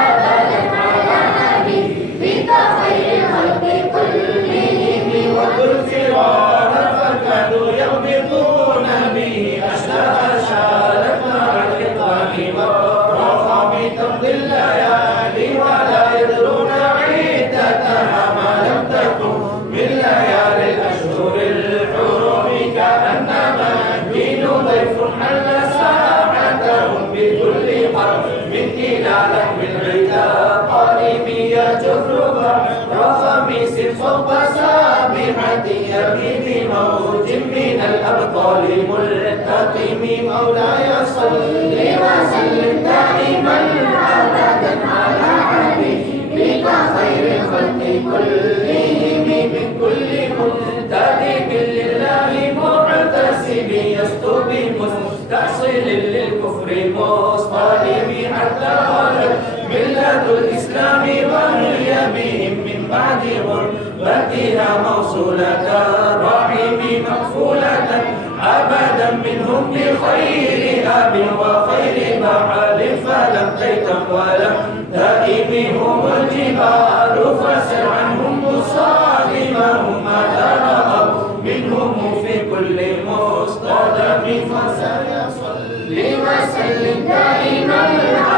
أبدا على حبيبك خير الخلق كلهم وبالفرار فكادوا يغمضون به أشلاء شالت مع الإطعام والرخام تمضي الليالي ولا يدرون عدتها ما لم تكن من ليالي الأشهر الحرم كأنما الدين ضيف حل ساعتهم بكل قرب إلى لحم العدا قارب يجر بحر خميس فوق سابحة يبني بموج من الأبطال ملتقم مولاي صل وسلم دائما أبدا على حبيبك خير الخلق كلهم من كل منتدب لله معتسب يستوب مستحصل للكفر مصطلب حتى غلب ملة الإسلام وهي بهم من بعد غربتها موصولة الرحم مكفولة شاب وخير بعل فلم تيتم ولم تئمهم الجبال فسر عنهم مصادمهم ماذا رأوا منهم في كل مصطدم فسيصلي وسلم دائما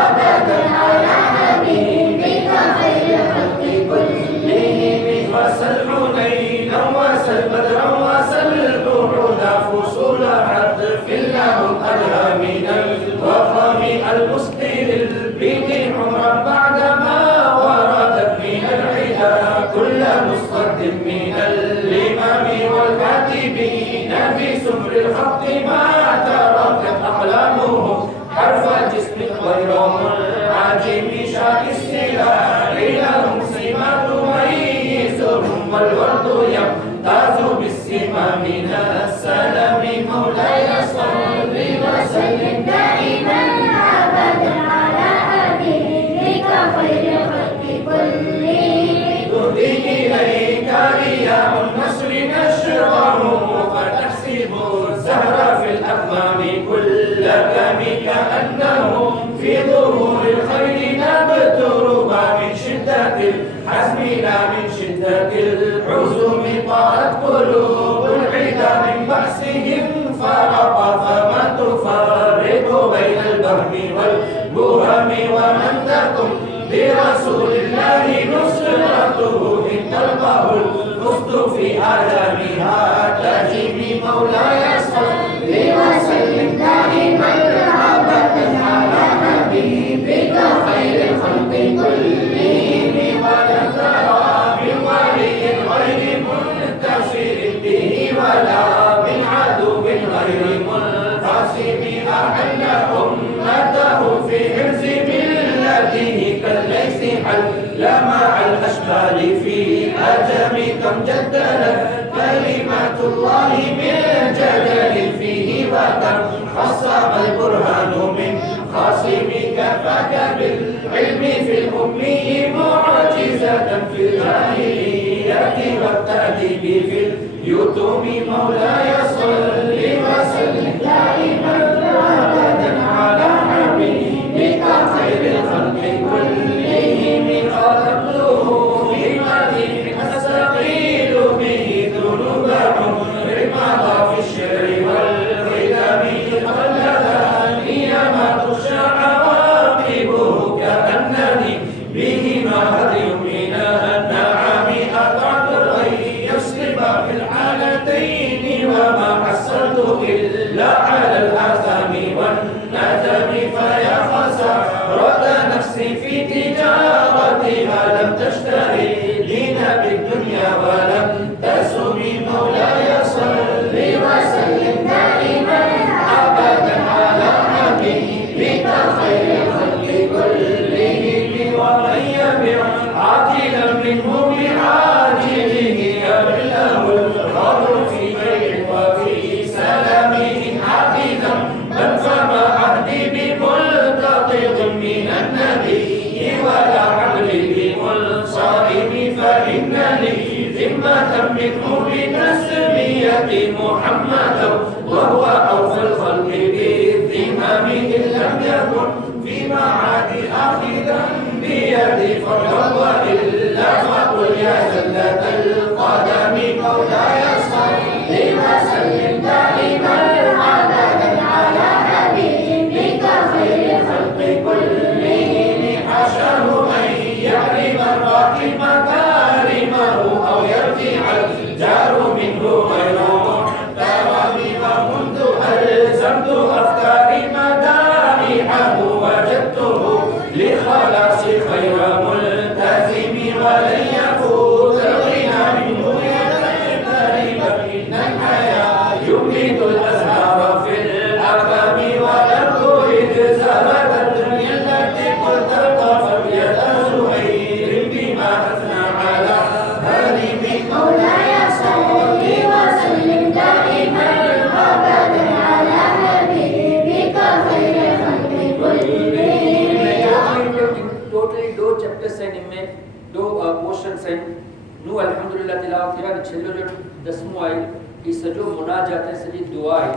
أبدا على حبيبك خير الخلق كلهم فسل حنينا وسل بدرا وسل البعودا فصول عطف لهم أدهى من الوخم المسقي للبيت حمرا بعدما وردت من العدا كل مصطد من الإمام والكاتبين بسمر الخط ما تركت أقلامهم حرف جسم غير منعجم شاك السلاح لهم سمات تميزهم والورد يمتاز بالسما من السلام مولاي صل وسلم دائما أبدا على حبيبك خير الخلق كلهم تهدي إليك رياح النصر نشره فتحسب الزهر في الأكمام كل كم كأنه في ظهور الخير نبت ربا من شدة الحزم لا من شدة الحزم طارت قلوب العدا من بأسهم فرق فما تفرق بين البهم والبهم ومن تكن برسول الله نصرته إن تلقاه القسط في آلامها تجري مولاي صل وسلم دائما أبدا على حبيبك خير الخلق كلهم ولا ترى من ولي غير منتصر به ولا من عدو غير منقسم أحل أمته في حرز ملته كالليث حل مع الأشبال في أجم كم جدلت كلمات الله من جدل فيه وكم خصم البرهان من خاصمك فك بالعلم في الأمي معجزة في الجاهلية والتأديب في اليتم مولاي صل وسلم دائما أبدا على حبيبك خير الخلق كلهم خلقته بمديح أستقيل به ذنوب عمر مضى في الشر والخدم خلدني ما تخشى عواقبه كأنني بهما هدي من النعم أطعت غير يسلب في الحالتين وما حصلت إلا على الآثام والندم فيا خسارة نفسي في تجارتها لم تشتري لنا بالدنيا ولم تسم مولاي صل وسلم دائما أبدا على حبيبك خير الخلق كلهم ومن يبع عاجلا منه بعاجله يبلغ الخبر في بيع وفي سلامه عاقدا بل فما عهدي بملتقط من النبي ولا حبلي بمنصرم فإن لي ذمة منه بتسمية محمدا وهو أوفى الخلق بالذمم إن لم يكن في معاد آخذا بيدي فرضا وإلا فقل يا زلة القدم مولاي صل وسلم دائما أبدا على حبيبك خير الخلق كلهم حشاه أن يحرم الراكب مكارمه أو يرجع الجار منه غير محترم وكنت ألزمت أفكاري مدائحه وجدته لخلاص خير ملتزم ولن يفوت الغنى منه يقترب إن الحياة يميت الأزهار في الأكم ولم إذ زهرت الدنيا التي قلت الطفل يد زهير بما أثنى على هرم مولاي صل وسلم دائما أبدا على حبيبك خير الخلق كلهم. टोटली 2 चैप्टर्स हैं इनमें 2 पोर्शंस हैं नु अल्हम्दुलिल्लाह तिलावत किया छेल्लो जो 10मो आई ई सजो मुनाजात है सजी दुआ है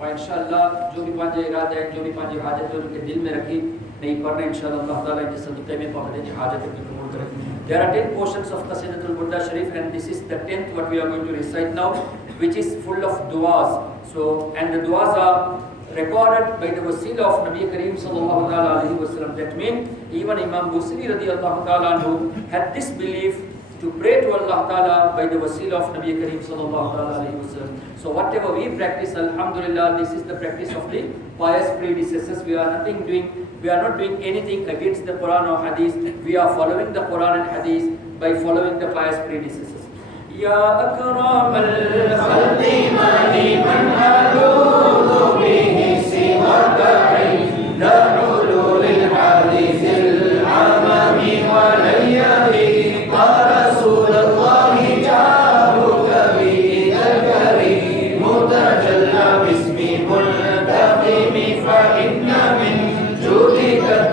और इंशाअल्लाह जो भी पंहिंजे इरादा आहिनि, जो भी पंहिंजी हाजत उनके दिल में रखी नहीं पढ़ने इंशाअल्लाह अल्लाह ताला इनके सदक़े में पंहिंजी हाजत खे कबूल करे. There are 10 portions of Qasidatul Burda Sharif, and this is the 10th what we are going to recite now, which is full of du'as. So, and the du'as are recorded by the wasila of Nabi Kareem sallallahu alaihi wasallam. That means even Imam Busiri radiyallahu ta'ala anhu had this belief to pray to Allah Ta'ala by the wasila of Nabi Kareem sallallahu alaihi wasallam. So whatever we practice, alhamdulillah, this is the practice of the pious predecessors. We are not doing anything against the Quran or Hadith. We are following the Quran and Hadith by following the pious predecessors. Ya akram al-khalqi man aludhu bihi siwaka inda hulul al-hadith al-amami wa layali.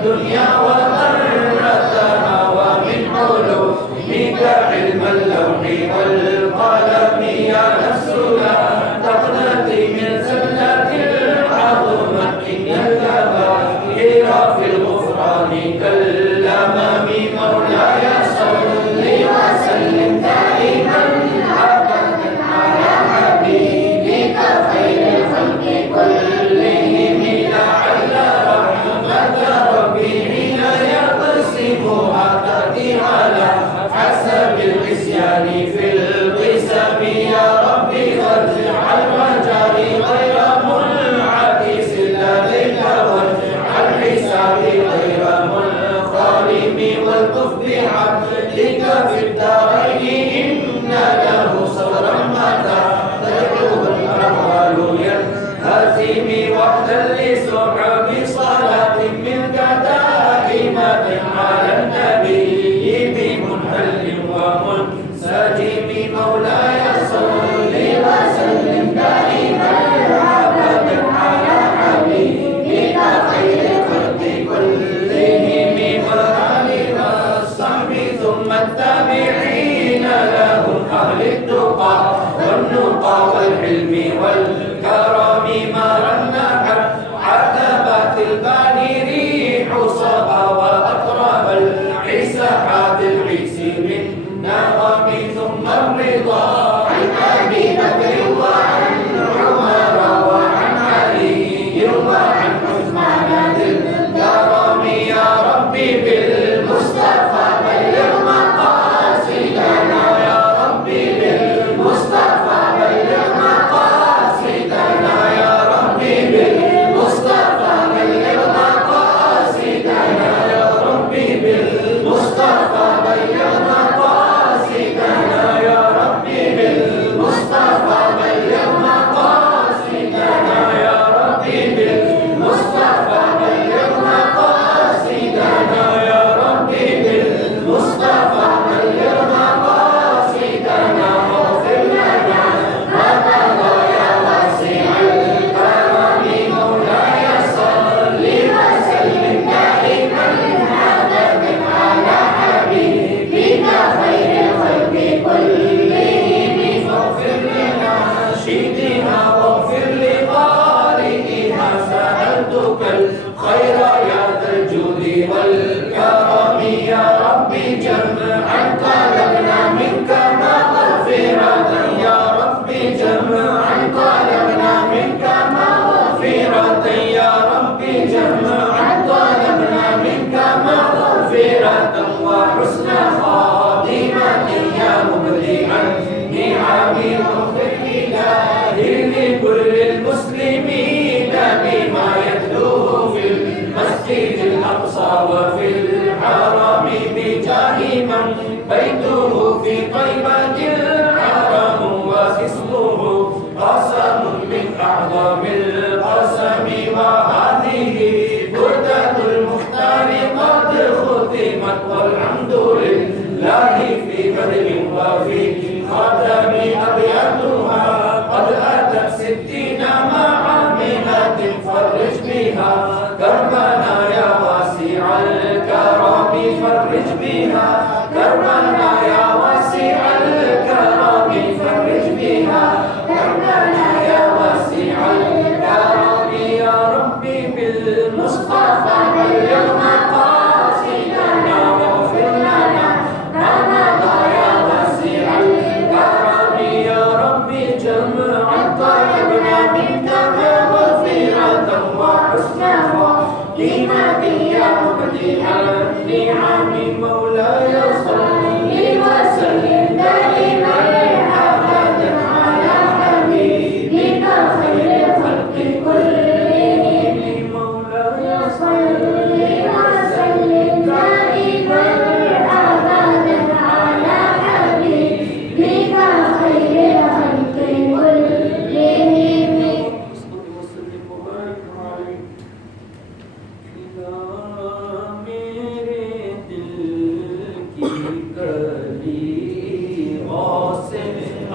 الدنيا وغرتها ومن علومك علم اللوح والقلم يا نفس لا تقنطي من زلة العظمة إن الكبائر في الغفران كالأمام مولاي صل وسلم دائما أبدا على حبيبك خير الخلق كلهم لعل رحمة حين يقسمها تأتي على حسب العصيان في القسم يا ربي واجعل مجاري غير منعكس لديك واجعل حسابي غير منخرم والطف بعبدك في الدارين إن له صبرا متى تدعوه الأحوال ينهزم وحدا لسحب صلاة منك دائمة على النبي بمنهل ومنسجم مولاي صل وسلم دائما أبدا على حبيبك خير الخلق كلهم وآله وصحبه ثم التابعين لهم أهل التقى والنقى والحلم والكرم ما رنحت عتبات الباني ريح صبا وأطراب العسحات العيس من نغم ثم الرضا عن أبي بكر وعن عمر وعن علي وعن عثمان ذي الكرم يا ربي بالمصطفى بلغ مقاصدنا يا ربي بالمصطفى بلغ مقاصدنا يا ربي بالمصطفى بلغ مقاصدنا يا ربي بالمصطفى بلغ مقاصدنا يا ربي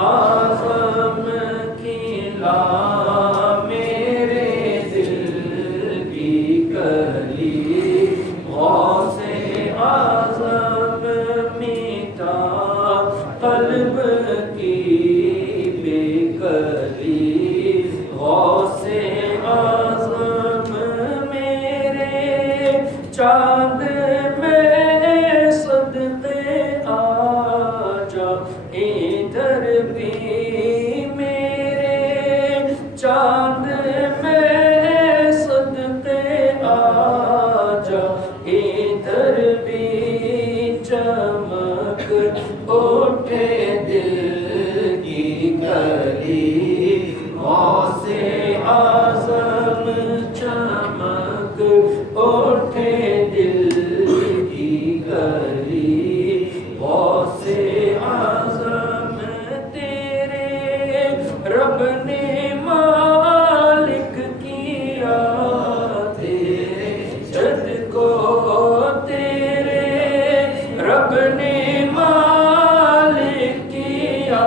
اعظم کھلا میرے دل کی کلی، غوث اعظم میٹا قلب کی بے کلی، غوث اعظم میرے چاند میں صدقے آ جا، ادھر بھی میرے چاند میں صدقے آ جا، ادھر بھی چمک اٹھے دل کی کلی، غوث اعظم چمک اٹھے دل کی کلی، غوث اعظم تیرے رب نے مالک کیا، تیرے جد کو تیرے رب نے مالک کیا،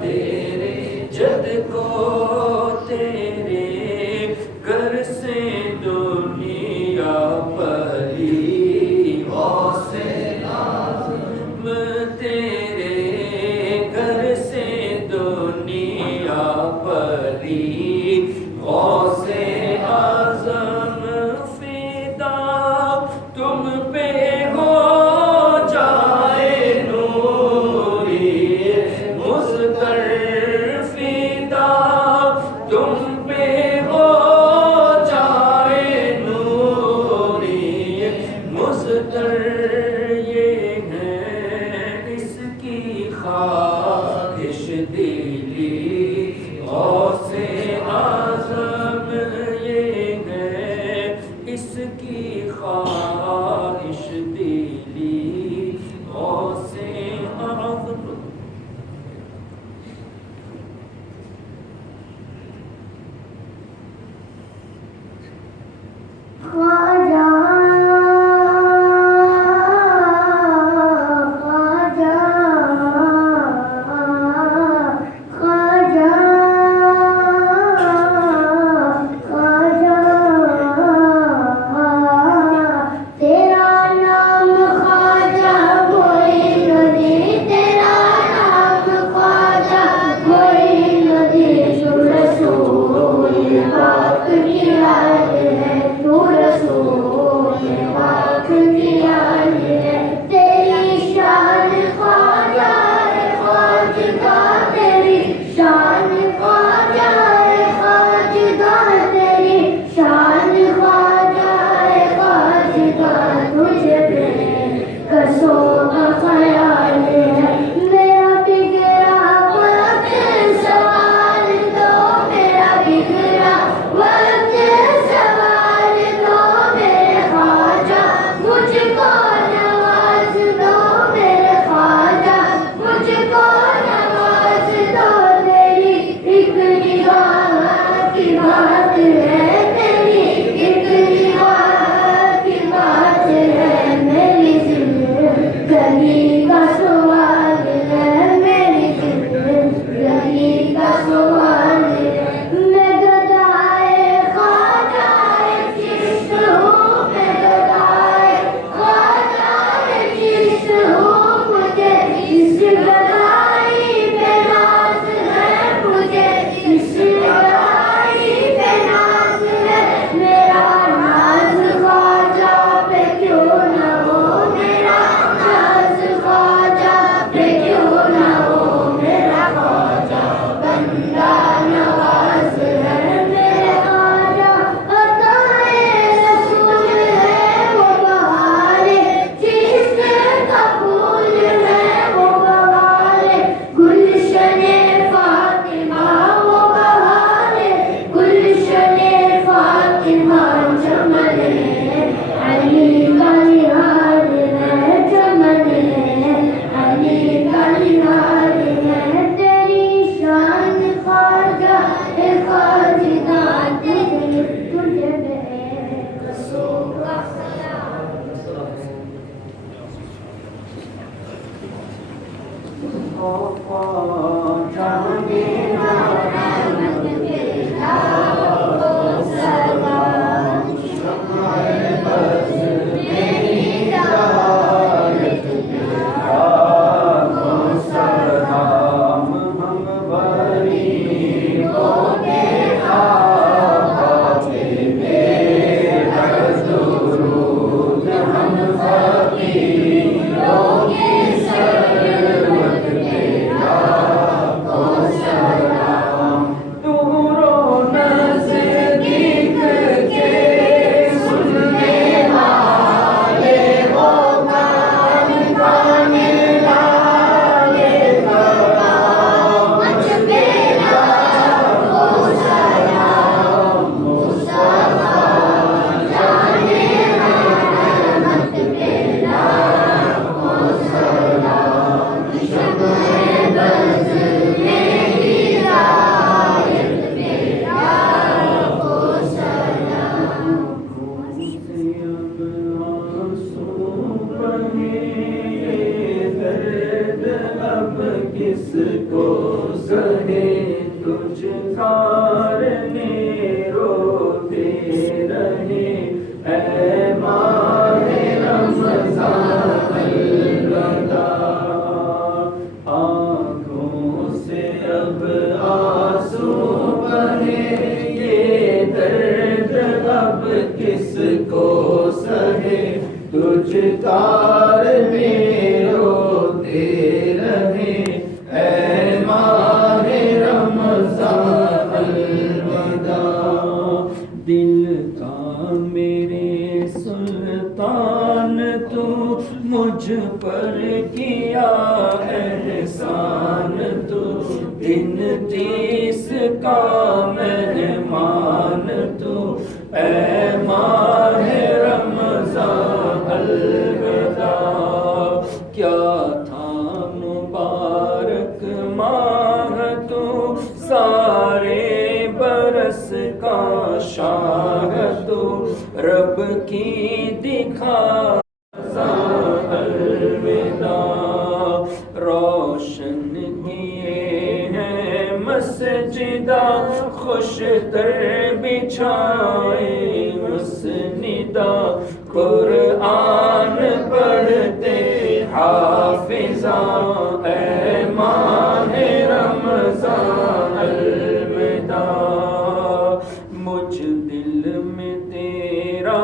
تیرے جد کو تیرے گھر سے دنیا پلی، غوث اعظم تیرے گھر سے دنیا پلی، غوث اعظم فدا تم پہ ہو جائے نوری مزدر، فدا تم پہ ہو جائے نوری مزدر، یہ ہے اس کی خواہش دلی، غوث اعظم یہ ہے اس کی خواہش دلی، غوث اعظم خواجہ خواجہ خواجہ خواجہ، تیرا نام خواجہ کوئی ندی، تیرا نام خواجہ کوئی ندی، تو رسول پاک کی یاد ہے، تو رسول پاک کی یاد ہے، تیری شان خواجہ ہے خواجگاہ، تیری شان خواجہ ہے خواجگاہ، تیری شان خواجہ ہے خواجگاہ، تجھے بے کسوں کا خیال ہے، میرا بگڑا وقت سوال دو، میرا بگڑا وقت سوال دو، میرے خواجہ مجھ کو نواز دو، میرے خواجہ مجھ کو نواز دو، تیری مجھ پر کیا احسان تو دن 30 کا مہمان تو اے ماہ رمضان الوداع کیا تھا مبارک ماہ تو سارے برس کا شاہ تو رب کی دکھا روشن کیے ہیں مسجدہ خوش تر بچھائے مسندہ قرآن پڑھتے حافظاں اے ماہ رمضان الوداع مجھ دل میں تیرا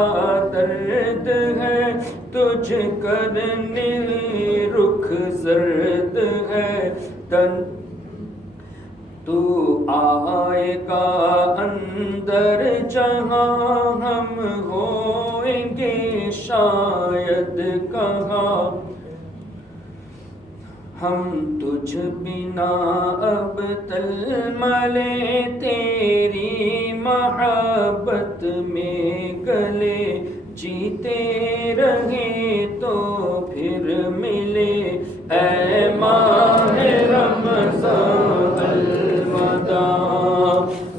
درد ہے تجھ کرنے رخ زرد ہے تن تو آئے گا اندر جہاں ہم ہوئیں گے شاید کہاں ہم تجھ بنا اب تلملے تیری محبت میں گلے جیتے رہے تو پھر ملے اے ماہ رمضان الوداع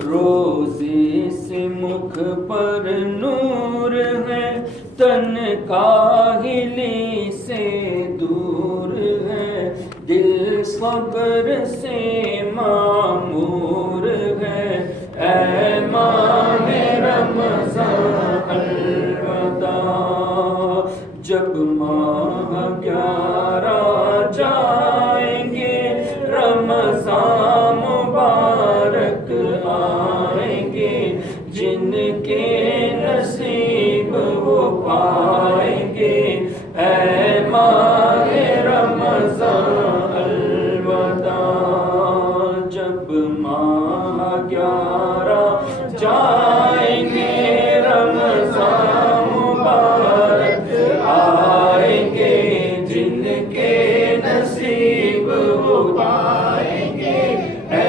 روزے سے مکھ پر نور ہے تن کاہلی سے دور ہے دل صبر سے معمور ہے اے ماہ رمضان الوداع جب ماہ 11 جائیں گے رمضان مبارک آئیں گے جن کے نصیب وہ پائیں گے اے ماہ رمضان الوداع جب ماہ 11 جائیں گے رمضان مبارک آئیں گے جن کے نصیب وہ پائیں گے اے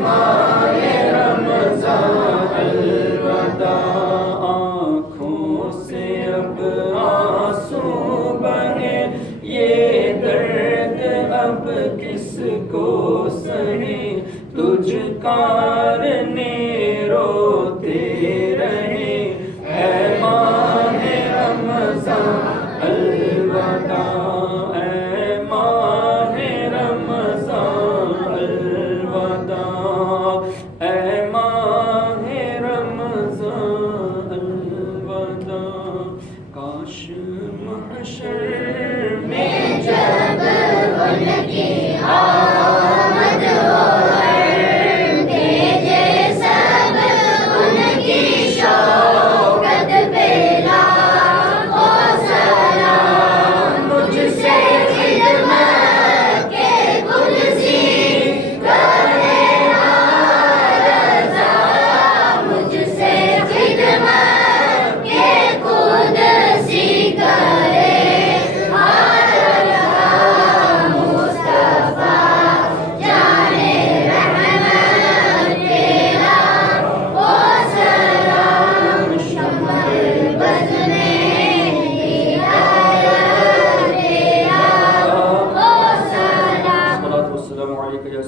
ماہ رمضان الوداع آنکھوں سے اب آنسو بہے یہ درد اب کس کو سہے تجھ کارنے روتے رہے اے ماہ رمضان الوداع اے ماہ رمضان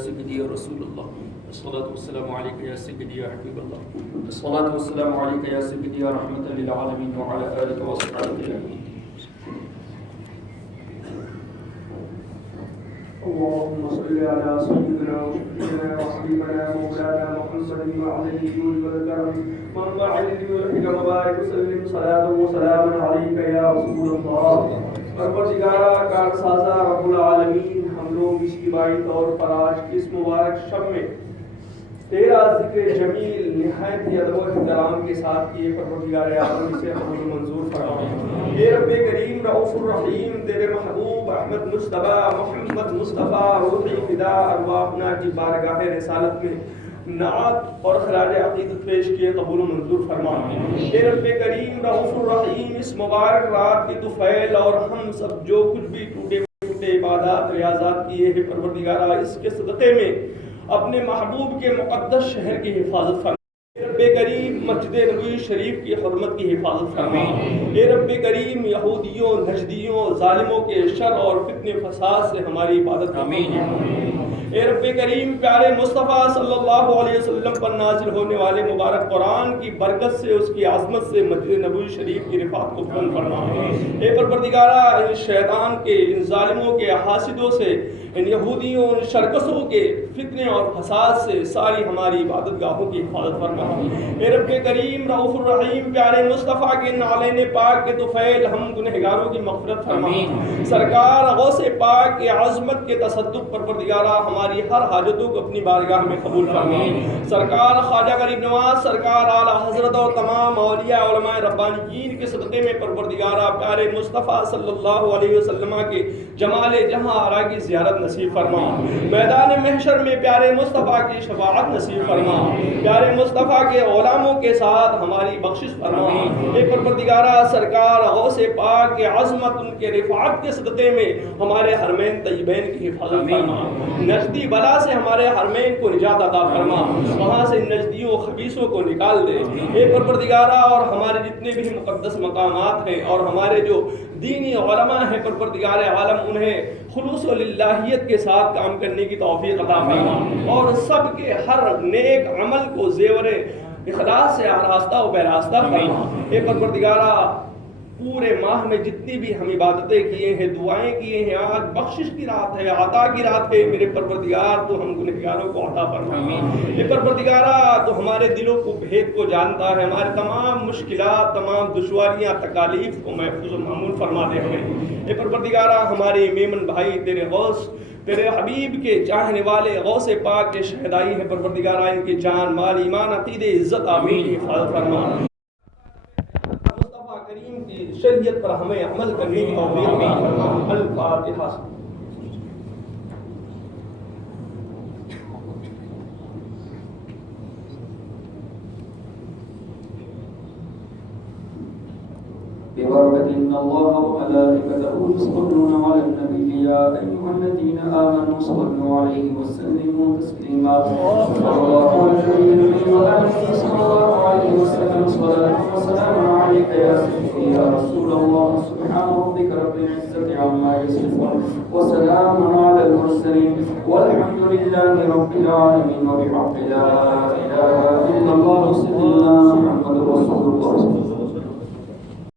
سيدي يا رسول الله. الصلاة والسلام عليك يا سيدي يا حبيب الله. الصلاة والسلام عليك يا سيدي يا رحمة للعالمين وعلى آلك وصحبك أجمعين. اللهم صل على سيدنا وشفيعنا وحبيبنا مولانا محمد وعلى الجود والكرم منبع العلم والحكم وبارك وسلم صلاة وسلاما عليك يا رسول الله. پروردگارہ کارسازہ رب العالمین، ہم لوگ اس کی بائی طور پر آج کی اس مبارک شب میں تیرا ذکر جمیل نہایت ہی ادب و احترام کے ساتھ کیے. پروردگار عالم اسے قبول منظور فرما. اے رب کریم رؤوف الرحیم، تیرے محبوب احمد مصطفیٰ محمد مصطفیٰ روحی فدا ارواحنا کی بارگاہ رسالت میں نعت اور خراج عقیدت پیش کیے قبول و منظور فرما. اے رب کریم رؤوف الرحیم، اس مبارک رات کی طفیل اور ہم سب جو کچھ بھی ٹوٹے پھوٹے عبادات ریاضات کیے ہیں پروردگارہ، اس کے صدقے میں اپنے محبوب کے مقدس شہر کی حفاظت فرما. اے رب کریم مسجد نبوی شریف کی حرمت کی حفاظت فرما. اے رب کریم یہودیوں نجدیوں ظالموں کے شر اور فتنے فساد سے ہماری عبادت فرما. اے رب کریم پیارے مصطفیٰ صلی اللہ علیہ وسلم پر نازل ہونے والے مبارک قرآن کی برکت سے، اس کی عظمت سے مسجد نبوی شریف کی رفعت کو بلند فرما. اے پروردگارہ ان شیطان کے، ان ظالموں کے حاسدوں سے، ان یہودیوں، ان شرکسوں کے فتنے اور فساد سے ساری ہماری عبادت گاہوں کی حفاظت فرما. اے رب کریم رؤوف الرحیم پیارے مصطفیٰ کے نالین پاک کے طفیل ہم گنہگاروں کی مغفرت فرما. سرکار غوث پاک کے عظمت کے تصدق پروردگارہ ہماری ہر حاجتوں کو اپنی بارگاہ میں قبول فرما. سرکار خواجہ غریب نواز سرکار اعلیٰ حضرت اور تمام اولیاء علماء ربانیین کے صدقے میں پروردگارہ پیارے مصطفیٰ صلی اللہ علیہ وسلم کے جمال جہاں آرا کی زیارت نصیب فرما. میدان محشر میں پیارے مصطفیٰ کی شفاعت نصیب فرما. پیارے مصطفیٰ کے غلاموں کے ساتھ ہماری بخشش فرما. اے پروردگارہ سرکار غوث پاک کے عظمت، ان کے رفعت کے صدقے میں ہمارے حرمین طیبین کی حفاظت فرما. نجدی بلا سے ہمارے حرمین کو نجات عطا فرما. وہاں سے نجدیوں خبیثوں کو نکال دے. اے پروردگارہ اور ہمارے جتنے بھی مقدس مقامات ہیں اور ہمارے جو دینی علماء ہیں پروردگار عالم، انہیں خلوص و للہیت کے ساتھ کام کرنے کی توفیق عطا فرما اور سب کے ہر نیک عمل کو زیور اخلاص سے آراستہ و بیراستہ فرما. اے پروردگارہ پورے ماہ میں جتنی بھی ہم عبادتیں کیے ہیں، دعائیں کیے ہیں، آج بخشش کی رات ہے، عطا کی رات ہے. میرے پروردگار تو ہم گنہگاروں کو عطا فرما. اے پروردگارہ تو ہمارے دلوں کو بھید کو جانتا ہے، ہمارے تمام مشکلات، تمام دشواریاں، تکالیف کو محفوظ و معمول فرما دے ہمیں. اے پروردگارہ ہمارے میمن بھائی تیرے غوث، تیرے حبیب کے چاہنے والے غوث پاک کے شہدائی ہیں پروردگارہ، ان کی جان مال ایمان عقیدے عزت آمین کی حفاظت فرما. مصطفیٰ کریم کی شریعت پر ہمیں عمل کرنے کی توفیق عطا فرما. الفاتحہ. ببركة إن الله وملائكته يصلون على النبي يا أيها الذين آمنوا صلوا عليه وسلموا تسليما. صلى الله على النبي وآله صلى الله عليه وسلم. صلاة وسلام عليك يا سيدي يا رسول الله. سبحان ربك رب العزة عما يصفون وسلام على المرسلين والحمد لله رب العالمين. وبحق لا إله إلا الله سيدنا محمد رسول الله.